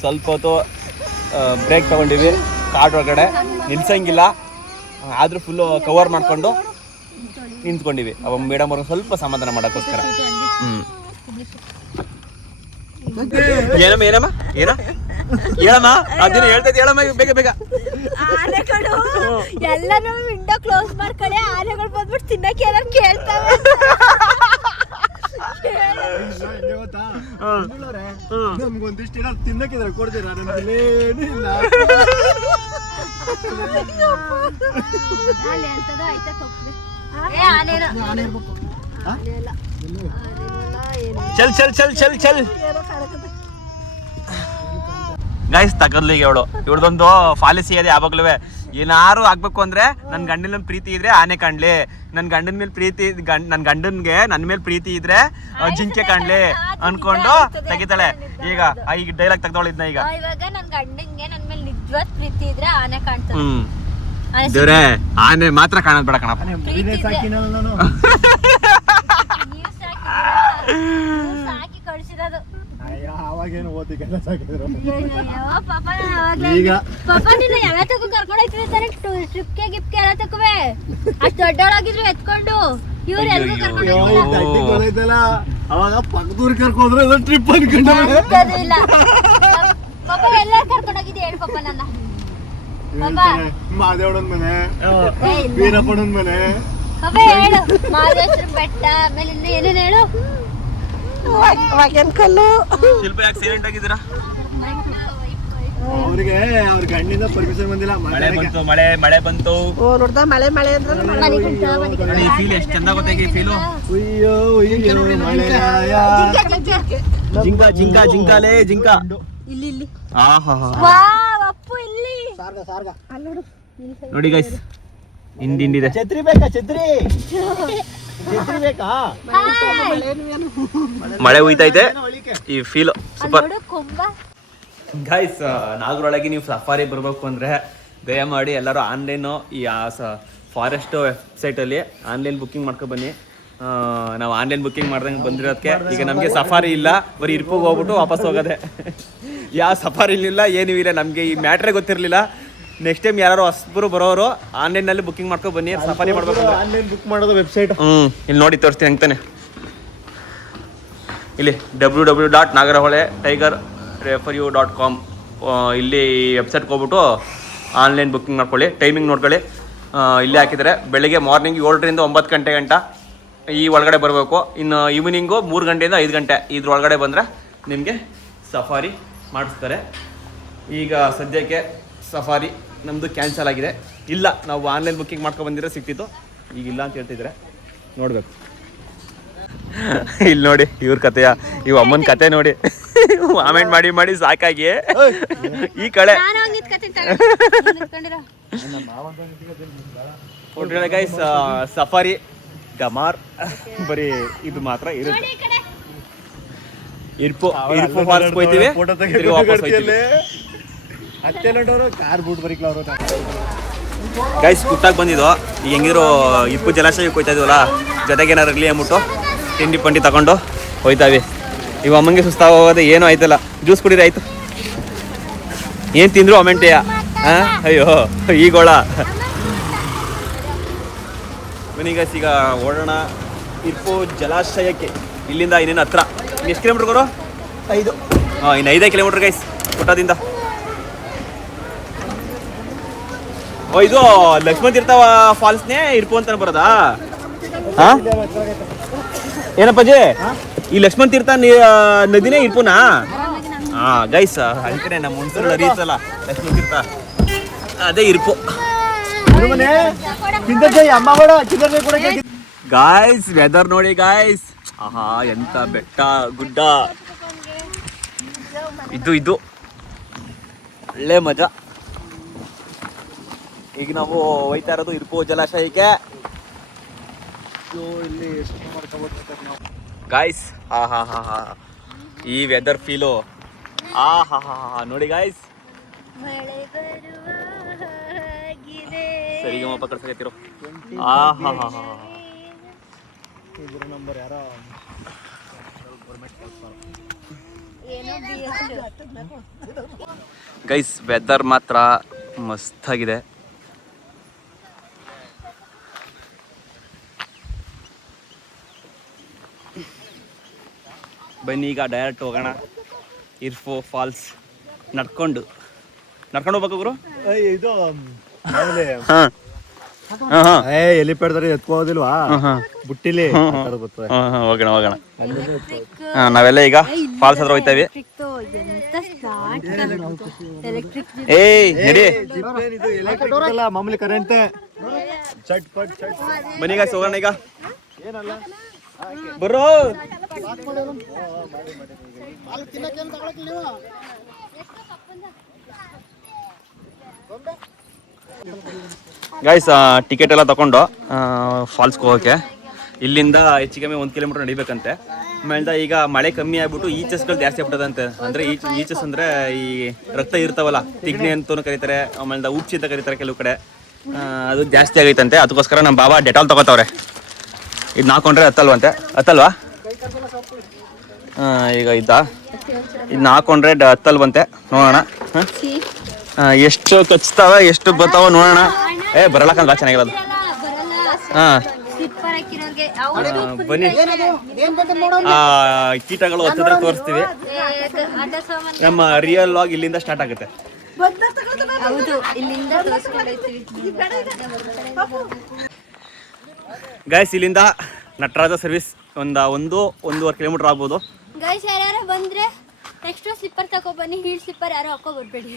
ಸ್ವಲ್ಪ ಹೊತ್ತು ಬ್ರೇಕ್ ತಗೊಂಡಿವಿ. ಕಾಡ್ ಒಳಗಡೆ ನಿಲ್ಸಂಗಿಲ್ಲ, ಆದ್ರೂ ಫುಲ್ಲು ಕವರ್ ಮಾಡ್ಕೊಂಡು ನಿಂತ್ಕೊಂಡಿವಿ. ಅವ ಮೇಡಮ್ ಅವ್ರಿಗೆ ಸ್ವಲ್ಪ ಸಮಾಧಾನ ಮಾಡೋಕ್ಕೋಸ್ಕರ. ಏನಮ್ಮ ಹೇಳಮ್ಮ, ಅದೇನ ಹೇಳ್ತೈತಿ ಹೇಳಮ್ಮ, ಬೇಗ. ಆನೆಗಳು ಎಲ್ಲರೂ ವಿಂಡೋ ಕ್ಲೋಸ್ ಮಾಡ್ಕೊಳ್ಳಿ, ಆನೆಗಳು ಬಂದ್ಬಿಟ್ಟು ತಿನ್ನಕ್ಕೆ ಏನಾರು ಕೇಳ್ತಾವೆ. ನಮ್ಗೊಂದಿಷ್ಟು ಏನಾದ್ರು ತಿನ್ನಕ್ಕಿದ್ರೆ ಕೊಡ್ತೀರಾ? ನಮ್ಗೇನಿಲ್ಲ. ಚಲ್ ಗೈಸ್ ತಗದ್ಲಿಗೆ ಇವಳು ಇವ್ರದೊಂದು ಪಾಲಿಸಿ ಇದೆ ಯಾವಾಗ್ಲೂ. ಏನಾರು ಆಗ್ಬೇಕು ಅಂದ್ರೆ ನನ್ ಗಂಡನ ಮೇಲೆ ಪ್ರೀತಿ ಇದ್ರೆ ಆನೆ ಕಾಣ್ಲಿ, ನನ್ ಗಂಡನ ಮೇಲೆ ಪ್ರೀತಿ ನನ್ ಗಂಡನ್ಗೆ ನನ್ ಮೇಲೆ ಪ್ರೀತಿ ಇದ್ರೆ ಜಿಂಕೆ ಕಾಣ್ಲಿ ಅನ್ಕೊಂಡು ತೆಗಿತಾಳೆ. ಈಗ ಡೈಲಾಗ್ ತೆಗ್ದವಳಿದ್ನ ಈಗ ಇವಾಗ ನನ್ ಗಂಡಂಗೆ ನನ್ ಮೇಲೆ ನಿಜವಾದ ಪ್ರೀತಿ ಇದ್ರೆ ಆನೆ ಕಾಣ್ತದೆ. ದೇವ್ರೆ ಆನೆ ಮಾತ್ರ ಕಾಣೋದ್ ಬೇಡ ಕಣಪ್ಪ. ನೀವ್ ಸಾಕಿ ಕಳ್ಸಿರೋದು. ಅವಾಗೇನು ಓದಿ ಕೆಲಸ ಹಾಕಿದ್ರು ಪಾಪ ಈಗ ಪಾಪ ನಿನ್ನ ಎಲ್ಲ ತಕ್ಕ ಕರ್ಕೊಂಡು ಹೋಗ್ತಿದ್ದೆ ತಾನೆ ಟ್ರಿಪ್ಗೆ ಗಿಪ್ಗೆ ಎಲ್ಲ ತಕ್ಕವೆ. ಅಷ್ಟು ದೊಡ್ಡವಳಾಗಿದ್ರು ಎತ್ಕೊಂಡು ಇವ್ರು ಎಲ್ಗೂ ಕರ್ಕೊಂಡು ಹೋಗಿದ್ದಲ್ಲ ಅವಾಗ ಪಕ್ಕದೂರ್ ಕರ್ಕೊಂಡ್ರೆ ಟ್ರಿಪ್ ಅನ್ಕೊಂಡ ಇಲ್ಲ. ಪಾಪ ಎಲ್ಲಾರು ಕರ್ಕೊಂಡು ಹೋಗಿದ್ದೆ ಹೇಳು ಪಾಪ ನನ್ನ. ಪಾಪ ಮಾದೇವಣ್ಣನ ಮನೆ, ವೀರಪ್ಪಣ್ಣನ ಮನೆ, ಪಾಪ ಹೇಳು ಮಾದೇಶ್ವರ ಬೆಟ್ಟ, ಆಮೇಲೆ ಇನ್ನು ಏನೇನು ಹೇಳು. ಶಿಲ್ಪ ಯಾಕೆ ಸೈಲೆಂಟ್ ಆಗಿದ್ದೀರಾ? ಅವ್ರಿಗೆ ಅವ್ರ ಗಂಡಿಂದ ಪರ್ಮಿಷನ್ ಬಂದಿಲ್ಲ. ಮಳೆ ಬಂತು, ಮಳೆ ಬಂತು. ಈ ಫೀಲ್ ಎಷ್ಟು ಚಂದ ಗೊತ್ತಾಗಿ ಫೀಲು. ಅಯ್ಯೋ ಜಿಂಕಾಲೇ ಜಿಂಕ ಇಲ್ಲಿ ಇಲ್ಲಿ ಅಪ್ಪು ಇಲ್ಲಿ ನೋಡಿ ಗೈಸ್, ಹಿಂದಿಂಡಿದೆ. ಛತ್ರಿ ಬೇಕಾ? ಛತ್ರಿ ಬೇಕಾ? ಮಳೆ ಹುಯ್ತೈತೆ. ಈ ಫೀಲ್ ಸೂಪರ್ ನೋಡು ಕೊಂಬ. ಗೈಸ್, ನಾಗರೊಳಗೆ ನೀವು ಸಫಾರಿ ಬರಬೇಕು ಅಂದರೆ ದಯಮಾಡಿ ಎಲ್ಲರೂ ಆನ್ಲೈನು ಈ ಫಾರೆಸ್ಟ್ ವೆಬ್ಸೈಟಲ್ಲಿ ಆನ್ಲೈನ್ ಬುಕ್ಕಿಂಗ್ ಮಾಡ್ಕೊ ಬನ್ನಿ. ನಾವು ಆನ್ಲೈನ್ ಬುಕ್ಕಿಂಗ್ ಮಾಡ್ದಂಗೆ ಬಂದಿರೋದಕ್ಕೆ ಈಗ ನಮಗೆ ಸಫಾರಿ ಇಲ್ಲ, ಬರೀ ಇರ್ಪೋಗಿ ಹೋಗ್ಬಿಟ್ಟು ವಾಪಸ್ ಹೋಗೋದೆ. ಯಾವ ಸಫಾರಿ ಇಲ್ಲ, ಏನೂ ಇಲ್ಲ. ನಮಗೆ ಈ ಮ್ಯಾಟ್ರೇ ಗೊತ್ತಿರಲಿಲ್ಲ. ನೆಕ್ಸ್ಟ್ ಟೈಮ್ ಯಾರು ಹೊಸಬರು ಬರೋರು ಆನ್ಲೈನಲ್ಲಿ ಬುಕ್ಕಿಂಗ್ ಮಾಡ್ಕೊ ಬನ್ನಿ. ಸಫಾರಿ ಮಾಡಬೇಕು. ಆನ್ಲೈನ್ ಬುಕ್ ಮಾಡೋದು ವೆಬ್ಸೈಟ್. ಇಲ್ಲಿ ನೋಡಿ ತೋರಿಸ್ತೀನಿ ಹೆಂಗ್ತಾನೆ. ಇಲ್ಲಿ www.nagarhole-tiger-refer-you.com ಇಲ್ಲಿ ವೆಬ್ಸೈಟ್ಗೆ ಹೋಗ್ಬಿಟ್ಟು ಆನ್ಲೈನ್ ಬುಕ್ಕಿಂಗ್ ಮಾಡ್ಕೊಳ್ಳಿ. ಟೈಮಿಂಗ್ ನೋಡ್ಕೊಳ್ಳಿ, ಇಲ್ಲೇ ಹಾಕಿದರೆ ಬೆಳಿಗ್ಗೆ ಮಾರ್ನಿಂಗ್ 7ರಿಂದ 9 ಗಂಟೆ ಈ ಒಳಗಡೆ ಬರಬೇಕು. ಇನ್ನು ಈವ್ನಿಂಗು 3 ಗಂಟೆಯಿಂದ 5 ಗಂಟೆ ಇದ್ರ ಒಳಗಡೆ ಬಂದರೆ ನಿಮಗೆ ಸಫಾರಿ ಮಾಡಿಸ್ತಾರೆ. ಈಗ ಸದ್ಯಕ್ಕೆ ಸಫಾರಿ ನಮ್ಮದು ಕ್ಯಾನ್ಸಲ್ ಆಗಿದೆ. ಇಲ್ಲ, ನಾವು ಆನ್ಲೈನ್ ಬುಕ್ಕಿಂಗ್ ಮಾಡ್ಕೊಂಡು ಬಂದಿರೋ ಸಿಕ್ತಿತ್ತು, ಈಗಿಲ್ಲ ಅಂತ ಹೇಳ್ತಿದ್ರೆ ನೋಡ್ಬೇಕು. ಇಲ್ಲಿ ನೋಡಿ ಇವ್ರ ಕತೆಯ, ಇವ್ ಅಮ್ಮನ ಕತೆ ನೋಡಿ. ಕಾಮೆಂಟ್ ಮಾಡಿ ಮಾಡಿ ಸಾಕಾಗಿ ಈ ಕಡೆ ಗೈಸ್ ಸಫಾರಿ ಡಮಾರ್ ಬರೀ ಇದು ಮಾತ್ರ ಇರುತ್ತೆ. ಇರ್ಪು ಫಾಲ್ಸ್ ಹೋಯ್ತೀವಿ, ತಿರ್ಗಿ ವಾಪಸ್ ಹೋಯ್ತೀವಿ. ಗೈಸ್ ಕುತ್ತಾಗಿ ಬಂದಿದ್ದು. ಈಗ ಹೆಂಗಿದ್ರು ಇಪ್ಪು ಜಲಾಶಯಕ್ಕೆ ಹೋಯ್ತಾ ಇದೀವಲ್ಲ, ಜೊತೆಗೆ ಏನಾರು ಇರಲಿ ಅಂದ್ಬಿಟ್ಟು ತಿಂಡಿ ಪಂಡಿ ತಗೊಂಡು ಹೋಯ್ತಾವಿ. ಇವ ಅಮ್ಮಂಗೆ ಸುಸ್ತಾಗ ಹೋಗೋದೆ, ಏನೂ ಆಯ್ತಲ್ಲ. ಜ್ಯೂಸ್ ಕುಡೀರಿ ಆಯ್ತು. ಏನು ತಿಂದ್ರು ಅಮೆಂಟೆಯ? ಅಯ್ಯೋ ಈಗೋಳ. ಬನ್ನಿ ಗೈಸ್, ಈಗ ಓಡೋಣ ಇರ್ಪು ಜಲಾಶಯಕ್ಕೆ. ಇಲ್ಲಿಂದ ಇನ್ನೇನು ಹತ್ರ. ಎಷ್ಟು ಕಿಲೋಮೀಟ್ರ್ ಬರೋ? 5. ಇನ್ನು 5 ಕಿಲೋಮೀಟ್ರ್ ಗೈಸ್ ಪುಟ್ಟದಿಂದ. ಇದು ಲಕ್ಷ್ಮಣ ತೀರ್ಥ ಫಾಲ್ಸ್ನೇ ಇರ್ಪು ಅಂತ ಬರೋದಾ? ಏನಪ್ಪಾಜಿ, ಈ ಲಕ್ಷ್ಮಣ ತೀರ್ಥ ನದಿನೇ ಇರ್ಪುನಾ? ಗೈಸ್ ಅದಕ್ಕೆ ನಮ್ಮ ಹುಣಸೂರು ಹರಿಯುತ್ತಲ್ಲ ಲಕ್ಷ್ಮಣ ತೀರ್ಥ, ಅದೇ ಇರ್ಪು. ಗಾಯ್ಸ್ ವೆದರ್ ನೋಡಿ ಗಾಯ್ಸ್, ಆಹಾ ಎಂತ ಬೆಟ್ಟ ಗುಡ್ಡ. ಇದು ಒಳ್ಳೆ ಮಜಾ. ಈಗ ನಾವು ಹೋಯ್ತಾ ಇರೋದು ಇರ್ಪು ಜಲಾಶಯಕ್ಕೆ. ಗಾಯ್ಸ್ ಈ ವೆದರ್ ಫೀಲು ನೋಡಿ ಗಾಯ್ಸ್. ಸರಿಗಮಪ ಕಳ್ಸಕತ್ತಿರೋ. ಗೈಸ್ ವೆದರ್ ಮಾತ್ರ ಮಸ್ತಾಗಿದೆ. ಬನ್ನಿ ಈಗ ಡೈರೆಕ್ಟ್ ಹೋಗೋಣ ಇರ್ಪು ಫಾಲ್ಸ್. ನಡ್ಕೊಂಡು ಹೋಗ್ಬೇಕು ಗುರು. ಇದು ಎಲಿಪೇಡ್ದಾರೆ ಎತ್ಕೋದಿಲ್ವಾ ಬುಟ್ಟಿಲಿ. ಹೋಗೋಣ. ನಾವೆಲ್ಲ ಈಗ ಫಾಲ್ಸ್ ಹತ್ರ ಹೋಗ್ತೇವೆ. ಮಾಮೂಲಿ ಕರೆಂಟ್. ಬನ್ನಿ ಈಗ ಹೋಗೋಣ. ಈಗ ಬರೋ ಗೈಸ್ ಟಿಕೆಟ್ ಎಲ್ಲ ತಗೊಂಡು ಫಾಲ್ಸ್ಗೆ ಹೋಗೋಕ್ಕೆ ಇಲ್ಲಿಂದ ಹೆಚ್ಚು ಕಮ್ಮಿ 1 ಕಿಲೋಮೀಟರ್ ನಡಿಬೇಕಂತೆ. ಆಮೇಲೆ ಈಗ ಮಳೆ ಕಮ್ಮಿ ಆಗ್ಬಿಟ್ಟು ಈಚಸ್ಗಳು ಜಾಸ್ತಿ ಆಗ್ಬಿಟ್ಟದಂತೆ. ಅಂದರೆ ಈಚಸ್ ಅಂದರೆ ಈ ರಕ್ತ ಇರ್ತಾವಲ್ಲ, ತಿಗ್ನಿ ಅಂತೂ ಕರೀತಾರೆ, ಆಮೇಲೆ ಉಪ್ಚಿ ಅಂತ ಕರೀತಾರೆ ಕೆಲವು ಕಡೆ. ಅದು ಜಾಸ್ತಿ ಆಗೈತಂತೆ. ಅದಕ್ಕೋಸ್ಕರ ನಮ್ಮ ಬಾಬಾ ಡೆಟಾಲ್ ತಗೋತಾವ್ರೆ. ಇದು ಹಾಕೊಂಡ್ರೆ ಹತ್ತಲ್ವಂತೆ, ಹತ್ತಲ್ವಾ? ಈಗ ಇದನ್ನ ಹಾಕೊಂಡ್ರೆ ಹತ್ತಲ್ವಂತೆ. ನೋಡೋಣ ಎಷ್ಟು ಕಚ್ತಾವೆ, ಎಷ್ಟು ಬರ್ತಾವ ನೋಡೋಣ. ಬರಲಕ್ಕಂದ್ರೆ ಚೆನ್ನಾಗಿರೋದು. ಹಾಂ ಬನ್ನಿ, ಕೀಟಗಳು ಹತ್ತಿರ ತೋರಿಸ್ತೀವಿ. ನಮ್ಮ ರಿಯಲ್ ಲಾಗ್ ಇಲ್ಲಿಂದ ಸ್ಟಾರ್ಟ್ ಆಗುತ್ತೆ. ಗೈಸ್ ಇಲ್ಲಿಂದ ನಟರಾಜ ಸರ್ವಿಸ್ ಒಂದೂವರೆ ಕಿಲೋಮೀಟರ್ ಆಗ್ಬೋದು. ಗೈಸ್ ಯಾರು ಬಂದ್ರೆ ಎಕ್ಸ್ಟ್ರಾ ಸ್ಲಿಪ್ಪರ್ ತಗೋ ಬನ್ನಿ. ಹೀಲ್ ಸ್ಲಿಪ್ಪರ್ ಯಾರು ಹಾಕೋ ಬರ್ಬೇಡಿ.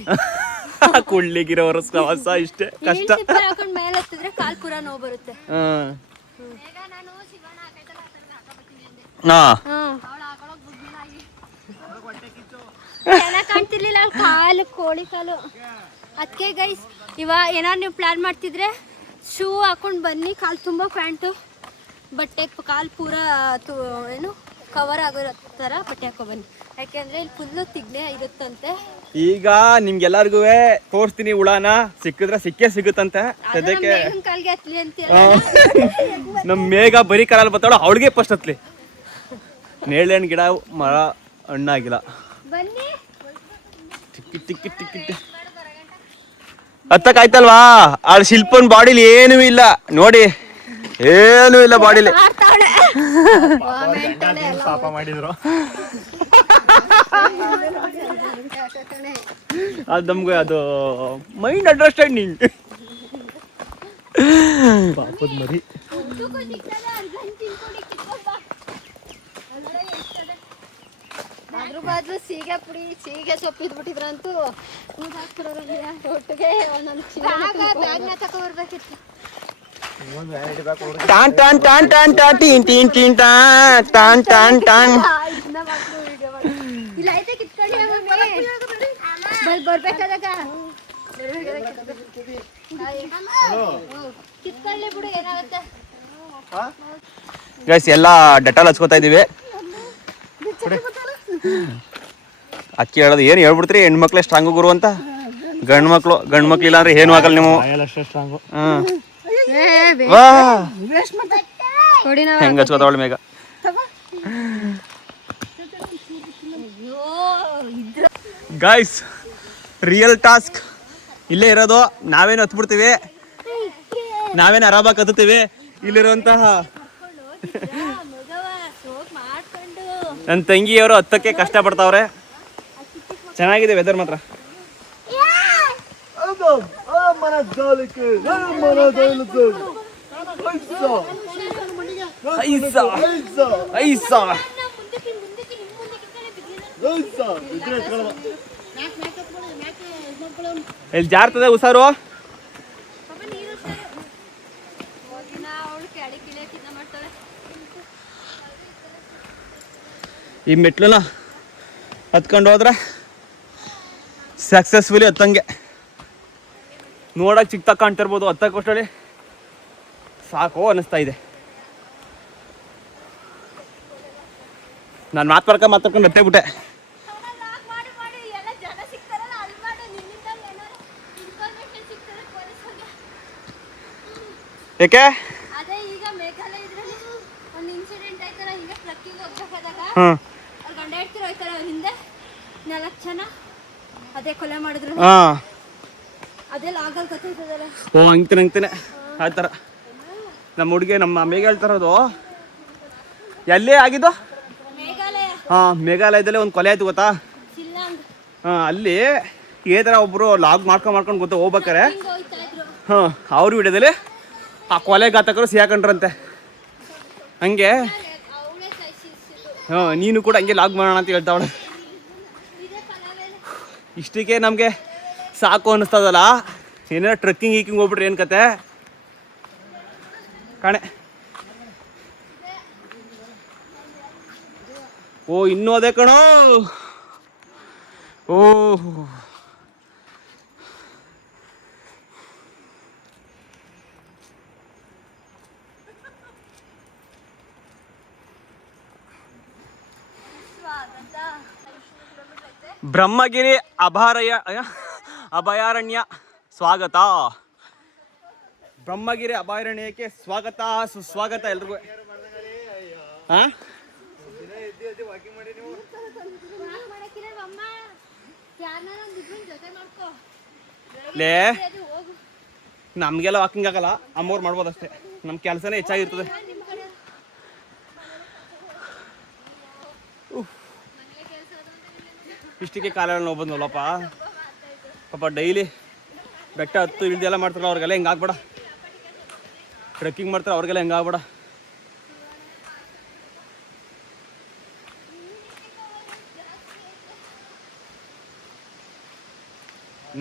ಕುಳ್ಳಿಗಿರೋರ ಸವಾಸ ಇಷ್ಟೇ ಕಷ್ಟ. ಸ್ಲಿಪ್ಪರ್ ಹಾಕೊಂಡು ಮೇಲೆ ಹತ್ತಿದ್ರೆ ಕಾಲ್ ಪೂರ ನೋವು ಬರುತ್ತೆ. ಚೆನ್ನಾಗಿ ಕಾಣ್ತಿರ್ಲಿಲ್ಲ ಕಾಲು, ಕೋಳಿ ಕಾಲು. ಅದಕ್ಕೆ ಗೈಸ್ ಏನಾದ್ರು ನೀವು ಪ್ಲಾನ್ ಮಾಡ್ತಿದ್ರೆ ಶೂ ಹಾಕೊಂಡು ಬನ್ನಿ. ಕಾಲು ತುಂಬ ಪ್ಯಾಂಟು, ಬಟ್ಟೆ ಕಾಲು ಪೂರ ಏನು ಕವರ್ ಆಗೋ ಥರ ಬಟ್ಟೆ ಹಾಕೋ ಬನ್ನಿ. ಯಾಕೆಂದ್ರೆ ಇಲ್ಲಿ ಫುಲ್ಲು ತಿಗ್ನೆ ಇರುತ್ತಂತೆ. ಈಗ ನಿಮ್ಗೆಲ್ಲರಿಗೂ ತೋರಿಸ್ತೀನಿ. ಉಳಾನ ಸಿಕ್ಕಿದ್ರೆ ಸಿಗುತ್ತಂತೆ. ಸದ್ಯಕ್ಕೆ ಕಾಲ್ಗೆ ಹತ್ಲಿ ಅಂತ ನಮ್ ಮೇಘ ಬರೀ ಕಾಲಲ್ಲಿ ಬರ್ತಾಳ, ಅವಳಿಗೆ ಫಸ್ಟ್ ಹತ್ಲಿ. ನೇರಳೆ ಗಿಡ ಮರ ಹಣ್ಣಾಗಿಲ್ಲ. ಬನ್ನಿ ಹತ್ತಕ್ಕಾಯ್ತಲ್ವಾ? ಆ ಶಿಲ್ಪನ್ ಬಾಡಿಲಿ ಏನೂ ಇಲ್ಲ ನೋಡಿ, ಏನೂ ಇಲ್ಲ ಬಾಡಿಲಿ. ಪಾಪ ಮಾಡಿದ್ರು. ಅದು ನಮ್ಗೆ ಅದು ಮೈಂಡ್ ಅಂಡರ್ಸ್ಟ್ಯಾಂಡಿಂಗ್. ಪಾಪದ ಮರಿ. ಅದ್ರ ಬದಲು ಸೀಗೆ ಪುಡಿ, ಸೀಗೆ ಸೊಪ್ಪು ಇದ್ಬಿಟ್ಟಿದ್ರಂತೂ ಒಟ್ಟಿಗೆ ಒಂದೊಂದು ತಗೊಬರ್ಬೇಕಿತ್ತು. ಟಾನ್ ಟಾನ್ ಟಾನ್ ಟಾನ್ ಟಾನ್ ಟೀನ್ ಟೀನ್ ಟೀನ್ ಟಾನ್ ಟಾನ್ ಟಾನ್. ಇಲ್ಲ ಐತೆ ಕಿತ್ಕೊಳ್ಳಿ. ಬರ್ಬೇಕಾದಾಗ ಕಿತ್ಕೊಳ್ಳಿ ಬಿಡು, ಏನಾಗುತ್ತೆ. ಗೈಸ್ ಎಲ್ಲ ಡೆಟಾಲ್ ಹಚ್ಕೋತಾ ಇದೀವಿ. ಅಕ್ಕಿ ಹೇಳೋದು ಏನು ಹೇಳ್ಬಿಡ್ತೀರಿ, ಹೆಣ್ಮಕ್ಳೇ ಸ್ಟ್ರಾಂಗು ಗುರು ಅಂತ. ಗಂಡು ಮಕ್ಳು ಇಲ್ಲ ಅಂದ್ರೆ ಏನು ಆಗಲ್ಲ ನೀವು. ಹೆಂಗ ಹಚ್ಕೋತಾವಳ ಮೇಘ. ಗೈಸ್ ರಿಯಲ್ ಟಾಸ್ಕ್ ಇಲ್ಲೇ ಇರೋದು. ನಾವೇನು ಹತ್ಬಿಡ್ತೀವಿ, ನಾವೇನು ಆರಾಮಾಗಿ ಹತ್ತೀವಿ. ಇಲ್ಲಿರುವಂತಹ ನನ್ನ ತಂಗಿಯವರು ಹತ್ತಕ್ಕೆ ಕಷ್ಟ ಪಡ್ತಾವ್ರೆ. ಚೆನ್ನಾಗಿದೆ ವೆದರ್ ಮಾತ್ರ. ಇಲ್ಲಿ ಜಾರ್ತದೆ ಹುಷಾರು. ಈ ಮೆಟ್ಲನ್ನ ಹತ್ಕೊಂಡು ಹೋದ್ರೆ ಸಕ್ಸಸ್ಫುಲಿ ಹತ್ತಂಗೆ. ನೋಡಕ್ಕೆ ಚಿಕ್ಕ ಕಾಣ್ತಿರ್ಬೋದು, ಹತ್ತಕ್ಕೋಷ್ಟರಲ್ಲಿ ಸಾಕು ಅನ್ನಿಸ್ತಾ ಇದೆ. ನಾನು ಮಾತಾಡ್ಕೊಂಡು ಹತ್ತೇ ಬಿಟ್ಟೆ. ಏಕೆ? ಅದೇ ಈಗ ಮೇಘಾಲಯದಲ್ಲಿ ಒಂದು ಇನ್ಸಿಡೆಂಟ್ ಆಯ್ತಲ್ಲ, ಹಿಂಗೆ ಟ್ರಕ್ಕಿಂಗ್ ಹೋಗ್ಬೇಕಾದಾಗ ಅವ್ರು ಗಂಡ ಹೆಂಡ್ತಿರು ಹೋಯ್ತಾರೆ. ಅವ್ರ ಹಿಂದೆ 4 ಜನ ಅದೇ ಕೊಲೆ ಮಾಡಿದ್ರು. ಅದೇ ಲಾಗಲ್ಲಿ ಗೊತ್ತಾಯ್ತದಲ್ಲ. ಓ ಅಂತಾನೆ ಆ ಥರ ನಮ್ಮ ಹುಡುಗಿ ನಮ್ಮ ಮೇಘ ಹೇಳ್ತಾರದು. ಎಲ್ಲೇ ಆಗಿದ್ದು? ಮೇಘಾಲಯ. ಮೇಘಾಲಯದಲ್ಲೇ ಒಂದು ಕೊಲೆ ಆಯ್ತು ಗೊತ್ತಾ? ಶಿಲ್ಲಾಂಗ್. ಅಲ್ಲಿ ಇದೇ ಥರ ಒಬ್ಬರು ಲಾಗ್ ಮಾಡ್ಕೊಂಡು ಗೊತ್ತಾ ಹೋಗ್ಬೇಕಾರೆ ಹೋಯ್ತಾ ಇದ್ರು. ಅವ್ರ ವಿಡಿಯೋದಲ್ಲಿ ಆ ಕೊಲೆಘಾತಕರು ಸಿಹಾಕೊಂಡ್ರಂತೆ. ಹಂಗೆ ನೀನು ಕೂಡ ಹಂಗೆ ಲಾಗ್ ಮಾಡೋಣ ಅಂತ ಹೇಳ್ತಾವಳೆ. ಇಷ್ಟಕ್ಕೆ ನಮಗೆ ಸಾಕು ಅನ್ನಿಸ್ತದಲ್ಲ. ಏನಾರ ಟ್ರಕ್ಕಿಂಗ್ ಹೋಗ್ಬಿಟ್ರೆ ಏನು ಕತೆ ಕಾಣೆ. ಓ ಇನ್ನೂ ಅದೇ ಕಣೋ. ಓ ಬ್ರಹ್ಮಗಿರಿ ಅಭಯಾರಣ್ಯ ಸ್ವಾಗತ. ಬ್ರಹ್ಮಗಿರಿ ಅಭಯಾರಣ್ಯಕ್ಕೆ ಸ್ವಾಗತ, ಸುಸ್ವಾಗತ ಎಲ್ರಿಗೂ. ಹಾ ಲೇ ನಮಗೆಲ್ಲ ವಾಕಿಂಗ್ ಆಗಲ್ಲ, ಅಮ್ಮವ್ರು ಮಾಡ್ಬೋದು ಅಷ್ಟೇ. ನಮ್ಮ ಕೆಲಸನೇ ಹೆಚ್ಚಾಗಿರ್ತದೆ. ಇಷ್ಟಕ್ಕೆ ಕಾಲೆಲ್ಲ ನೋವು ಬಂದ್ವಲ್ಲಪ್ಪ. ಪಾಪ ಡೈಲಿ ಬೆಟ್ಟ ಹತ್ತು ಇಳ್ದೆಲ್ಲ ಮಾಡ್ತಾರಲ್ಲ ಅವ್ರಿಗೆಲ್ಲ ಹಿಂಗೆ ಆಗ್ಬೇಡ. ಟ್ರೆಕ್ಕಿಂಗ್ ಮಾಡ್ತಾರೆ ಅವ್ರಿಗೆಲ್ಲ ಹಿಂಗೆ ಆಗ್ಬೇಡ.